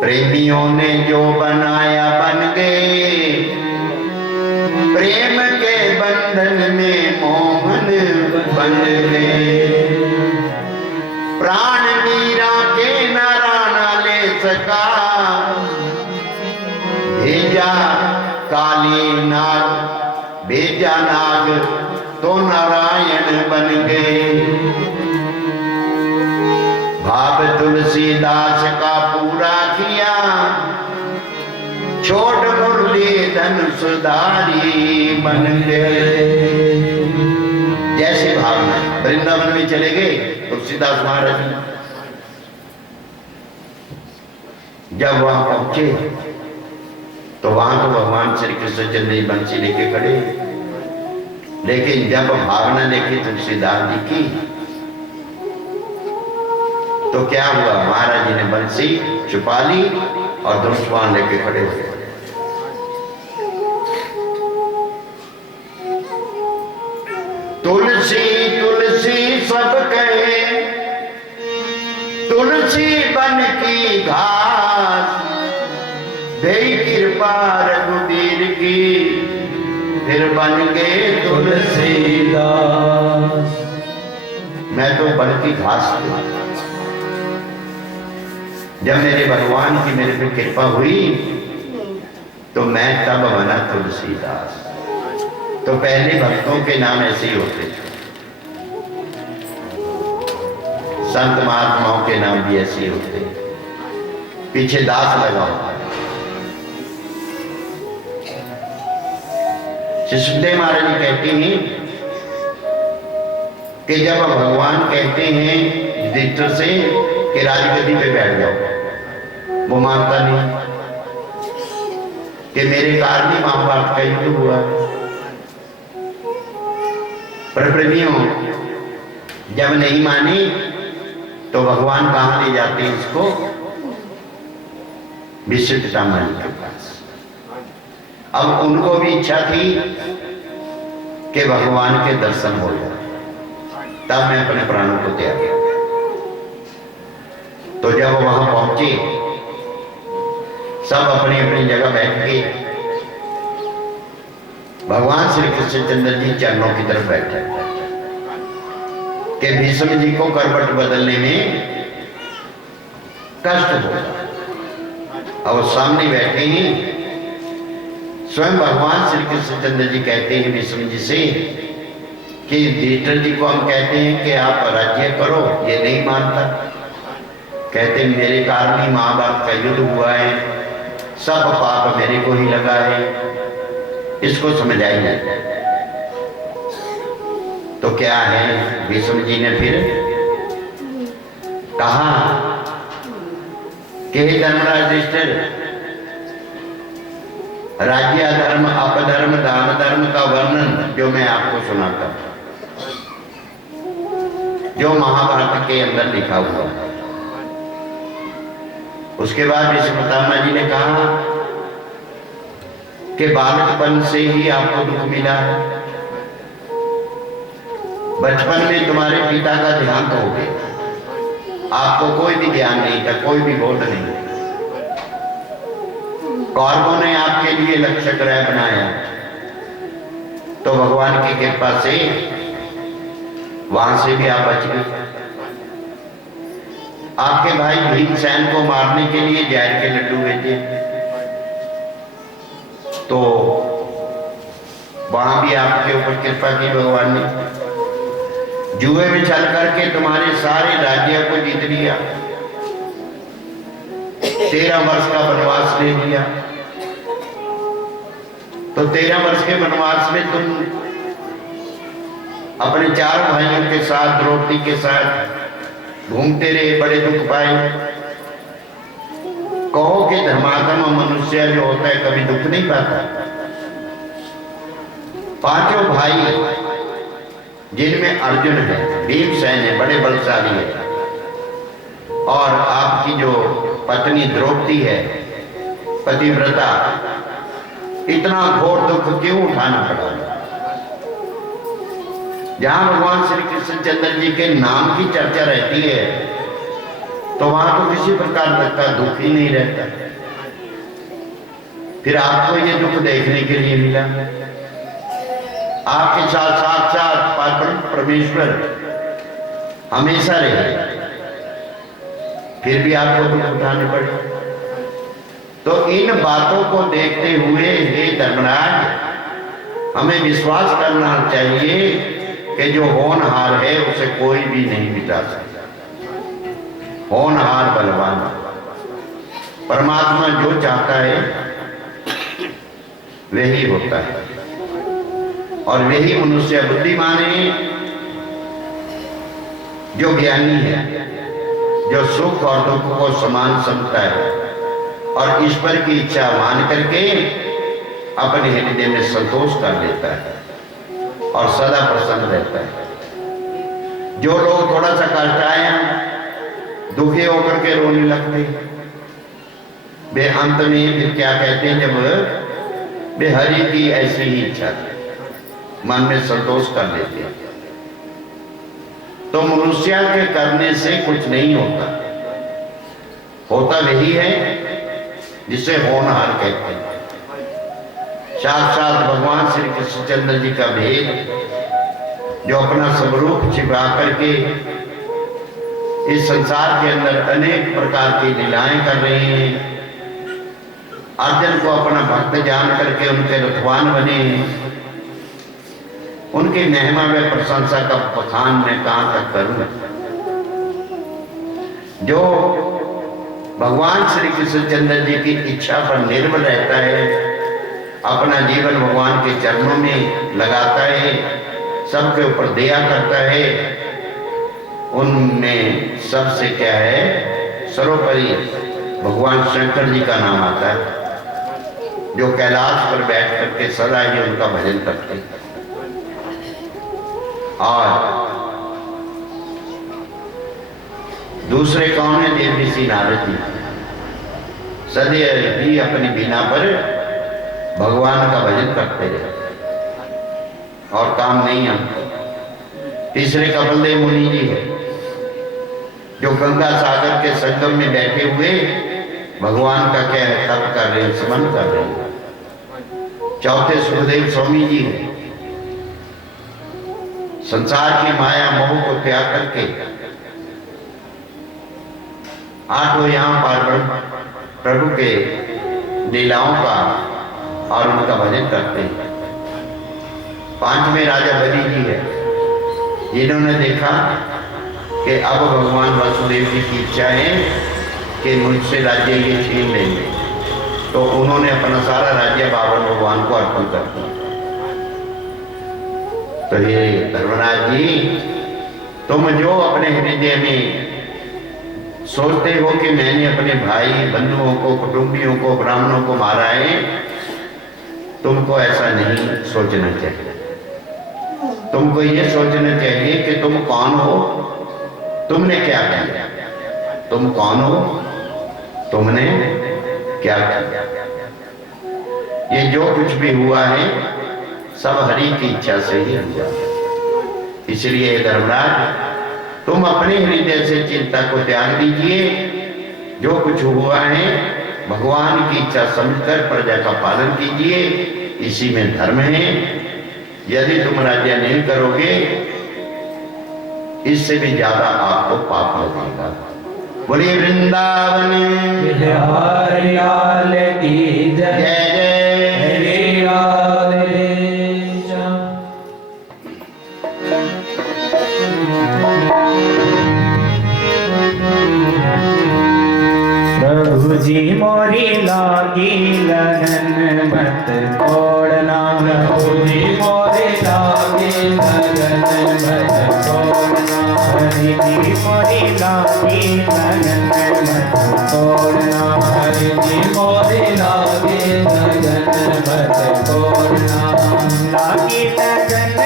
प्रेमियों ने जो बनाया बन गए, प्रेम के बंधन में मोहन बन गए। प्राण मीरा के नारा न ले सका, भेजा काली नाग, भेजा नाग तो नारायण बन गए। भाव तुलसीदास का पूरा किया, छोट मुरली धनुषधारी बन गए। जैसे भावना वृंदावन में चले गए तुलसीदास महाराज। जब वहां पहुंचे तो वहां तो भगवान श्री कृष्णचंद्र जी बंसी लेके खड़े। लेकिन जब भावना लेके तुलसीदास जी की तो क्या हुआ? महाराज जी ने बंसी छुपा ली और धनुष्वान लेके खड़े हुए। तुलसी तुलसी सब कहे, तुलसी बन की घास, देई कृपा रघुवीर की, फिर बन गए तुलसीदास। मैं तो बन की घास थी, जब मेरे भगवान की मेरे पे कृपा हुई तो मैं तब बना तुलसीदास। तो पहले भक्तों के नाम ऐसे ही होते थे, संत महात्माओं के नाम भी ऐसे ही होते, पीछे दास लगा होता है। सुखदेव महाराज जी कहते हैं कि जब भगवान कहते हैं युधिष्ठिर से कि राजगद्दी पे बैठ जाओ, वो मानता नहीं कि मेरे कारण ही महाभारत का युद्ध हुआ। पर प्रेमियों, जब नहीं मानी तो भगवान कहां ले जाते हैं इसको? विश्वपितामह के पास। अब उनको भी इच्छा थी कि भगवान के दर्शन हो जाए, तब मैं अपने प्राणों को त्याग किया। तो जब वहां पहुंचे, सब अपनी अपनी जगह बैठ के भगवान श्री कृष्णचंद्र जी चरणों की तरफ बैठे कि भीष्म जी को करवट बदलने में कष्ट होगा। अब सामने बैठे हैं, स्वयं भगवान श्री कृष्णचंद्र जी कहते हैं भीष्म जी से कि युधिष्ठिर जी को हम कहते हैं कि आप राज्य करो, ये नहीं मानता। कहते मेरे कारण ही महाभारत का युद्ध हुआ है, सब पाप मेरे को ही लगा है, इसको समझाइए। तो क्या है, भीष्म जी ने फिर कहा कि हे धर्मराज युधिष्ठिर, राज्य धर्म, अपधर्म, दान धर्म का वर्णन जो मैं आपको सुनाता हूं, जो महाभारत के अंदर लिखा हुआ है। उसके बाद भीष्मपितामह जी ने कहा कि बालकपन से ही आपको दुख मिला है, बचपन में तुम्हारे पिता का देहांत हो गया, आपको कोई भी ज्ञान नहीं था, कोई भी बोध नहीं। कौरवों ने आपके लिए लक्ष्य ग्रह बनाया, तो भगवान की कृपा से वहां से भी आप बच गए। आपके भाई भीमसेन को मारने के लिए जहर के लड्डू भेजे, तो वहां भी आपके ऊपर कृपा की भगवान ने। जुए में चल करके तुम्हारे सारे राज्य को जीत लिया, 13 वर्ष का वनवास ले लिया। तो 13 वर्ष के वनवास में तुम अपने 4 भाइयों के साथ, द्रौपदी के साथ घूमते रहे, बड़े दुख पाए। कहो कि धर्मात्मा मनुष्य जो होता है कभी दुख नहीं पाता। 5 भाई जिनमें अर्जुन है, भीमसेन है, बड़े बलशाली है, और आपकी जो पत्नी द्रौपदी है, पतिव्रता, इतना घोर दुख क्यों उठाना पड़ा? जहां भगवान श्री कृष्णचंद्र जी के नाम की चर्चा रहती है तो वहां तो किसी प्रकार का दुख ही नहीं रहता। फिर आपको ये दुख देखने के लिए मिला। आपके साथ साक्षात परमेश्वर हमेशा रहे, फिर भी आपको दुख उठाने पड़े। तो इन बातों को देखते हुए हे धर्मराज, हमें विश्वास करना चाहिए कि जो होनहार है उसे कोई भी नहीं मिटा सकता। होनहार बलवान, परमात्मा जो चाहता है वही होता है, और वही मनुष्य बुद्धिमान है, जो ज्ञानी है, जो सुख और दुख को समान समझता है और ईश्वर की इच्छा मान करके अपने हृदय में संतोष कर लेता है और सदा प्रसन्न रहता है। जो लोग थोड़ा सा कष्ट आए, दुखी होकर के रोने लगते, वे अंत में फिर क्या कहते हैं, जब वे हरि की ऐसी ही इच्छा मन में संतोष कर लेते हैं। तो मनुष्य के करने से कुछ नहीं होता, होता वही है जिसे होनहार कहते हैं। साक्षात भगवान श्री कृष्णचंद्र जी का भेद, जो अपना स्वरूप छिपा करके इस संसार के अंदर अनेक प्रकार की लीलाएं कर रहे हैं। अर्जुन को अपना भक्त जान करके उनके रखवान बने हैं। उनकी महिमा व प्रशंसा का बखान मैं कहां तक करूं। जो भगवान श्री कृष्णचंद्र जी की इच्छा पर निर्भर रहता है, अपना जीवन भगवान के चरणों में लगाता है, सबके ऊपर दया करता है, उनमें सबसे क्या है, सर्वोपरि भगवान शंकर जी का नाम आता है, जो कैलाश पर बैठ करके सदा ही उनका भजन करते हैं। और दूसरे कौन है? देव ऋषि नारद जी सदैव भी अपनी बीना पर भगवान का भजन करते रहे और काम नहीं आता। तीसरे कपिलदेव मुनि जी है, जो गंगा सागर के संगम में बैठे हुए भगवान का क्या है, तप कर रहे हैं, स्मरण कर रहे हैं। चौथे सुखदेव स्वामी जी है, संसार की माया मोह को त्याग करके आठों यहाँ पर प्रभु के लीलाओं का और उनका भजन करते हैं। पांचवें राजा बलि जी है, जिन्होंने देखा कि अब भगवान वासुदेव जी की इच्छा है कि मुझसे राज्य ये छीन लेंगे, तो उन्होंने अपना सारा राज्य बाबर भगवान को अर्पण कर दिया। तो ये धर्मराज जी, तुम जो अपने हृदय में सोचते हो कि मैंने अपने भाई बंधुओं को, कुटुंबियों को, ब्राह्मणों को मारा है, तुमको ऐसा नहीं सोचना चाहिए। तुमको ये सोचना चाहिए कि तुम कौन हो, तुमने क्या किया, तुम कौन हो, तुमने क्या किया। ये जो कुछ भी हुआ है सब हरि की इच्छा से ही हुआ। इसलिए धर्मराज, तुम अपने हृदय से चिंता को त्याग दीजिए। जो कुछ हुआ है भगवान की इच्छा समझकर प्रजा का पालन कीजिए, इसी में धर्म है। यदि तुम राज्य नहीं करोगे, इससे भी ज्यादा आपको पाप लगेगा। बोलिए वृंदावन बिहारी लाल की जय। जय जय हरि राधे। प्रभु जी मोरी लागी लगन मत तोड़ना। प्रभु जी मोरी लागी लगन मत तोड़ना। हरि जी मोरी लागी लगन मत तोड़ना। हरि जी मोरी लागी लगन मत तोड़ना। लागी लगन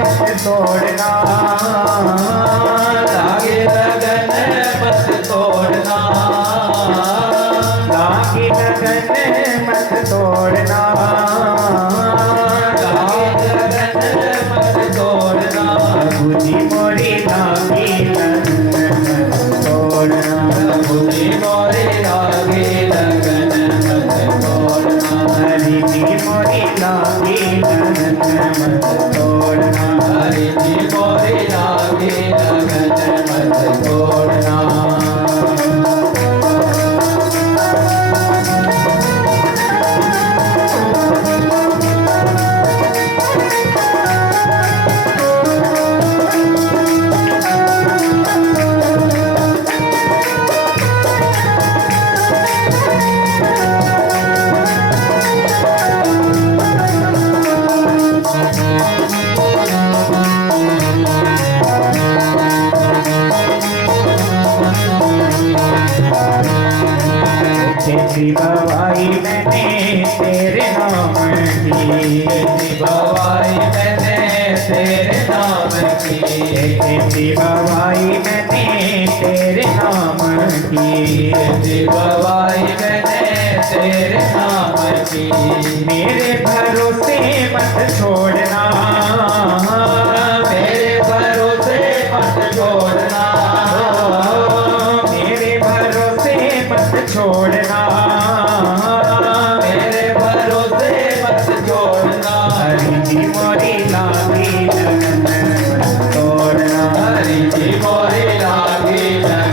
मत तोड़ना। लागी लगन मत तोड़ना। लागी लगन मत तोड़ना। लागी लगन मत तोड़ना। प्रभु जी मोरी लागी लगन मत तोड़ना। प्रभु जी मोरी लागी लगन मत तोड़ना। हरि जी मोरी लागी लगन मत तोड़ना। हरि जी मोरी लागी लगन मत तोड़ना। खेती बवाई मैंने तेरे नाम की। खेती बवाई मैंने तेरे नाम की। खेती बवाई मैंने तेरे नाम की। खेती बवाई मैंने तेरे नाम की। मेरे भरोसे मत छोड़ना। मेरे भरोसे मत छोड़ना। मेरे भरोसे मत छोड़ना। मेरे भरोसे मत छोड़ना। हरि जी मोरी लागी लगन मत तोड़ना। हरि जी मोरी लागी लगन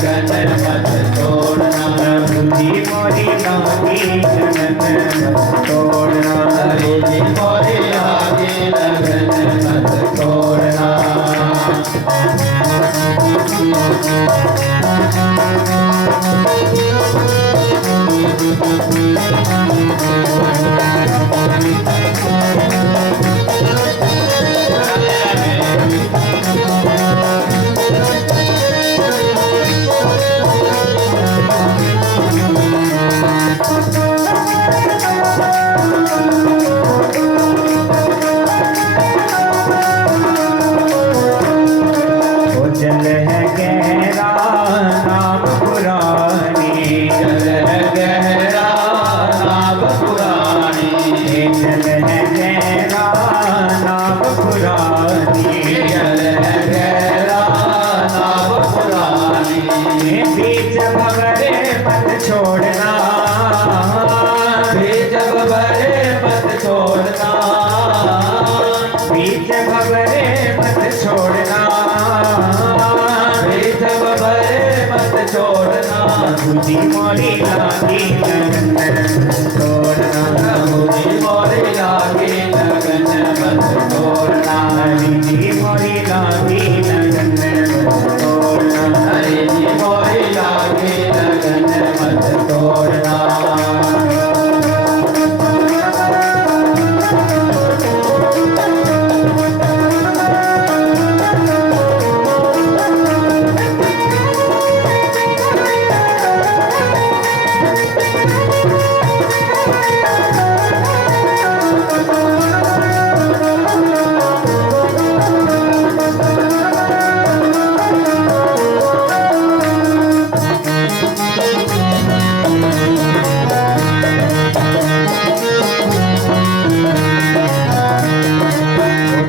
बीच भंवरे मत छोड़ना, बीच भंवरे मत छोड़ना, बीच भंवरे मत छोड़ना, बीच भंवरे मत छोड़ना। बुद्धि मोरी लागी लगन छोड़ना, बुद्धि मोरी लागी लगन मत छोड़ना, बुद्धि मोरी लागी लगन मत छोड़ना, बुद्धि मोरी लागी लगन मत छोड़ना।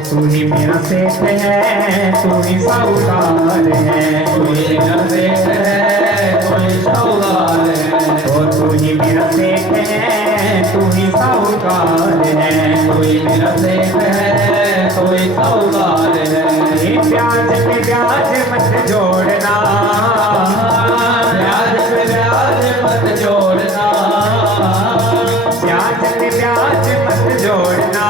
तू ही मेरा सेठ है, तू ही साहूकार है, तू ही मेरा सेठ है, तू ही साहूकार है, ओ तू ही मेरा सेठ है, तू ही साहूकार है, तू ही मेरा सेठ है, तू ही साहूकार है। ये ब्याज पे ब्याज मत जोड़ना, ब्याज पे ब्याज मत जोड़ना, ब्याज पे ब्याज मत जोड़ना,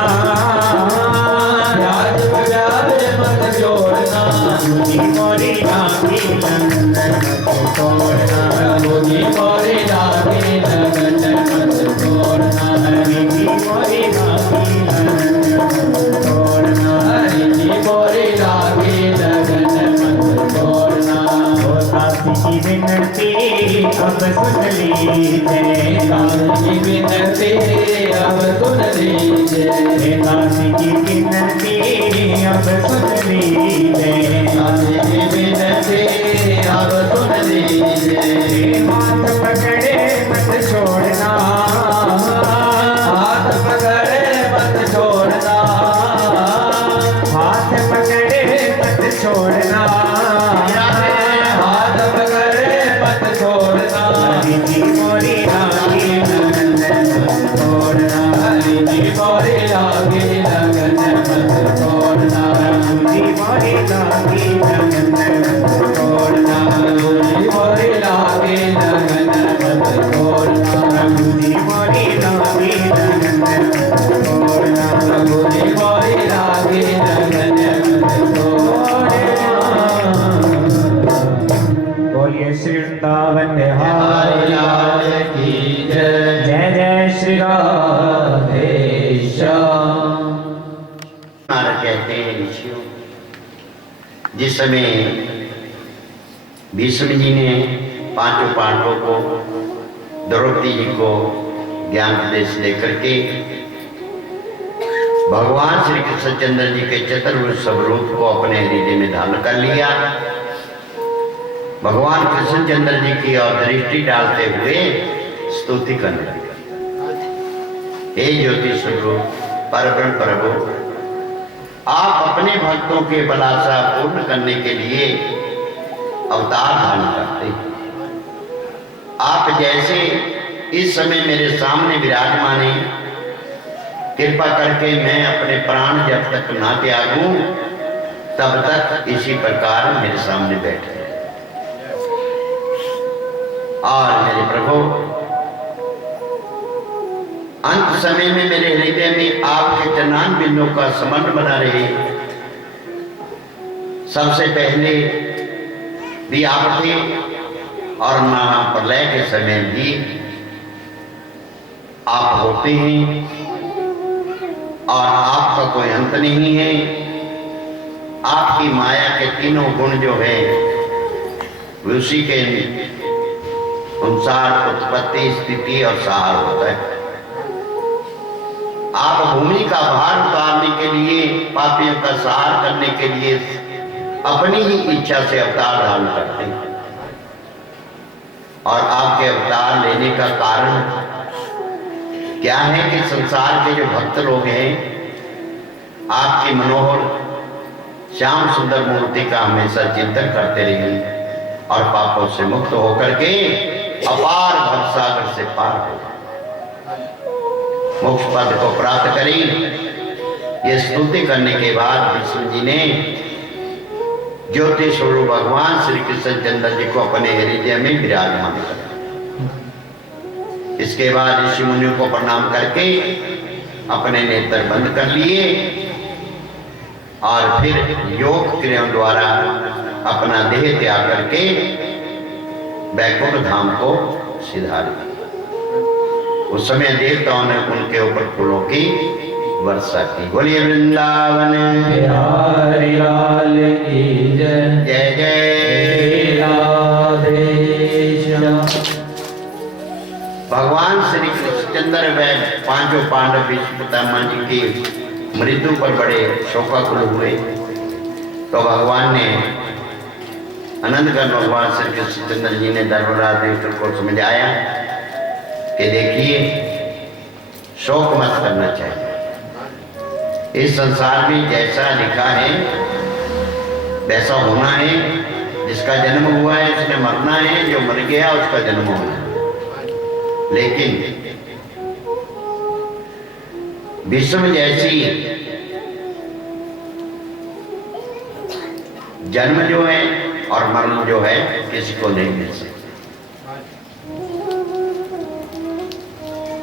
ब्याज पे ब्याज मत जोड़ना। बुद्धि मोरी लागी लगन मत छोड़ना, बुद्धि मोरी लागी लगन मत छोड़ना, बुद्धि मोरी लागी लगन मत छोड़ना, बुद्धि मोरी लागी लगन मत छोड़ना। ओ दासी की विनती अब सुन लीजिए, दासी की विनती अब सुन लीजिए, दासी की विनती अब सुन लीजिए, दासी की विनती अब सुन लीजिए। हाथ पकड़े मत छोड़ना, हाथ पकड़े मत छोड़ना, हाथ पकड़े मत छोड़ना, हाथ पकड़े मत छोड़ना। बुद्धि मोरी लागी लगन मत छोड़ना, बुद्धि मोरी लागी लगन मत छोड़ना, बुद्धि मोरी लागी लगन मत छोड़ना, बुद्धि मोरी लागी लगन मत छोड़ना, बुद्धि मोरी लागी लगन मत छोड़ना, बुद्धि मोरी लागी लगन मत छोड़ना। बोलिए श्री वृंदावन बिहारी लाल की जय, जय जय श्री राधे श्याम। नारद कहते हैं ऋषियों, जिस समय भीष्म जी ने पांचों पांडवों को द्रौपदी जी को ज्ञान उपदेश लेकर के भगवान श्री कृष्णचंद्र जी के चतुर्भुज स्वरूप को अपने हृदय में धारण कर लिया, भगवान कृष्णचंद्र जी की ओर दृष्टि डालते हुए स्तुति करने लगे। हे ज्योति स्वरूप परब्रह्म प्रभु, आप अपने भक्तों के बलासा पूर्ण करने के लिए अवतार धारण करते हैं। आप जैसे इस समय मेरे सामने विराजमान हैं, कृपा करके मैं अपने प्राण जब तक ना त्यागूं तब तक इसी प्रकार मेरे सामने बैठे। और मेरे प्रभु, अंत समय में मेरे हृदय में आपके चरणान बिंदुओं का संबंध बना रहे। सबसे पहले भी आप थे और महाप्रलय के समय भी आप होते हैं और आपका कोई अंत नहीं है। आपकी माया के तीनों गुण जो है उसी के अनुसार उत्पत्ति, स्थिति और सहार होता है। आप भूमि का भार उतारने के लिए, पापियों का सहार करने के लिए अपनी ही इच्छा से अवतार धारण करते हैं। और आपके अवतार लेने का कारण क्या है कि संसार के जो भक्त लोग हैं आपकी मनोहर श्याम सुंदर मूर्ति का हमेशा चिंतन करते रहिए और पापों से मुक्त होकर के अपार भवसागर से पार हो मोक्ष पद को प्राप्त करी। ये स्तुति करने के बाद विष्णु जी ने ज्योति स्वरूप भगवान श्री कृष्ण चंद्र जी को अपने हृदय में विराजमान कर। इसके बाद ऋषि मुनियों को प्रणाम करके अपने नेत्र बंद कर लिए और फिर योग क्रियाओं द्वारा अपना देह त्याग करके वैकुंठ धाम को सिधार दिया। उस समय देवताओं ने उनके ऊपर फूलों की वर्षा की। बोलिए वृंदावन बिहारी लाल की जय। जय जय राधे श्याम। भगवान श्री कृष्णचंद्र व पांचों पांडव भीष्म पितामह जी की मृत्यु पर बड़े शोकाकुल हुए तो भगवान ने आनंदगढ़ भगवान श्री कृष्णचंद्र जी ने धर्मराज युधिष्ठिर को समझाया कि देखिए शोक मत करना चाहिए। इस संसार में जैसा लिखा है वैसा होना है। जिसका जन्म हुआ है उसने मरना है, जो मर गया उसका जन्म होना है। लेकिन विषम जैसी जन्म जो है और मरण जो है किसी को नहीं मिल सकता।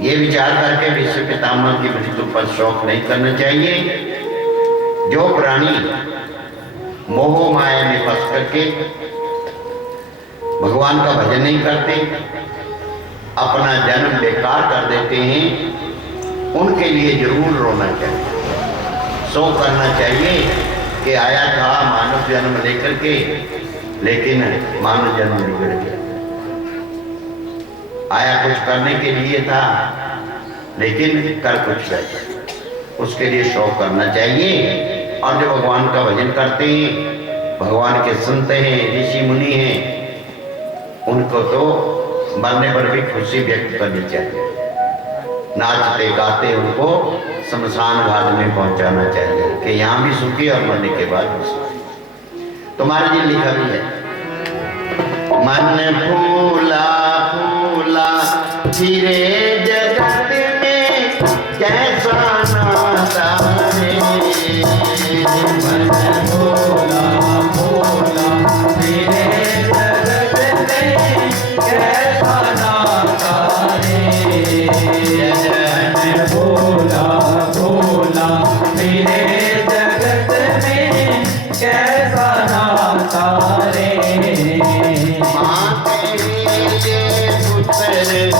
ये विचार करके विश्व पितामह की मृत्यु पर शोक नहीं करना चाहिए। जो प्राणी मोह माया में फंस करके भगवान का भजन नहीं करते, अपना जन्म बेकार कर देते हैं, उनके लिए जरूर रोना चाहिए, शोक करना चाहिए कि आया था मानव जन्म लेकर के, लेकिन मानव जन्म बिगड़ गया। आया कुछ करने के लिए था, लेकिन कर कुछ बैठा, उसके लिए शोक करना चाहिए। और जो भगवान का भजन करते हैं, भगवान के संत हैं, ऋषि मुनि हैं, उनको तो मरने पर भी खुशी व्यक्त करनी चाहिए। नाचते गाते उनको शमशान घाट में पहुंचाना चाहिए कि यहाँ भी सुखी और मरने के बाद भी सुखी। तुम्हारे जी लिखा भी है, मन फूला फूला फिरे जगत में कैसा नाता रे। मन फूला फूला फिरे जगत में कैसा नाता रे। मन फूला फूला फिरे जगत में कैसा नाता रे। माँ तेरे पुत्र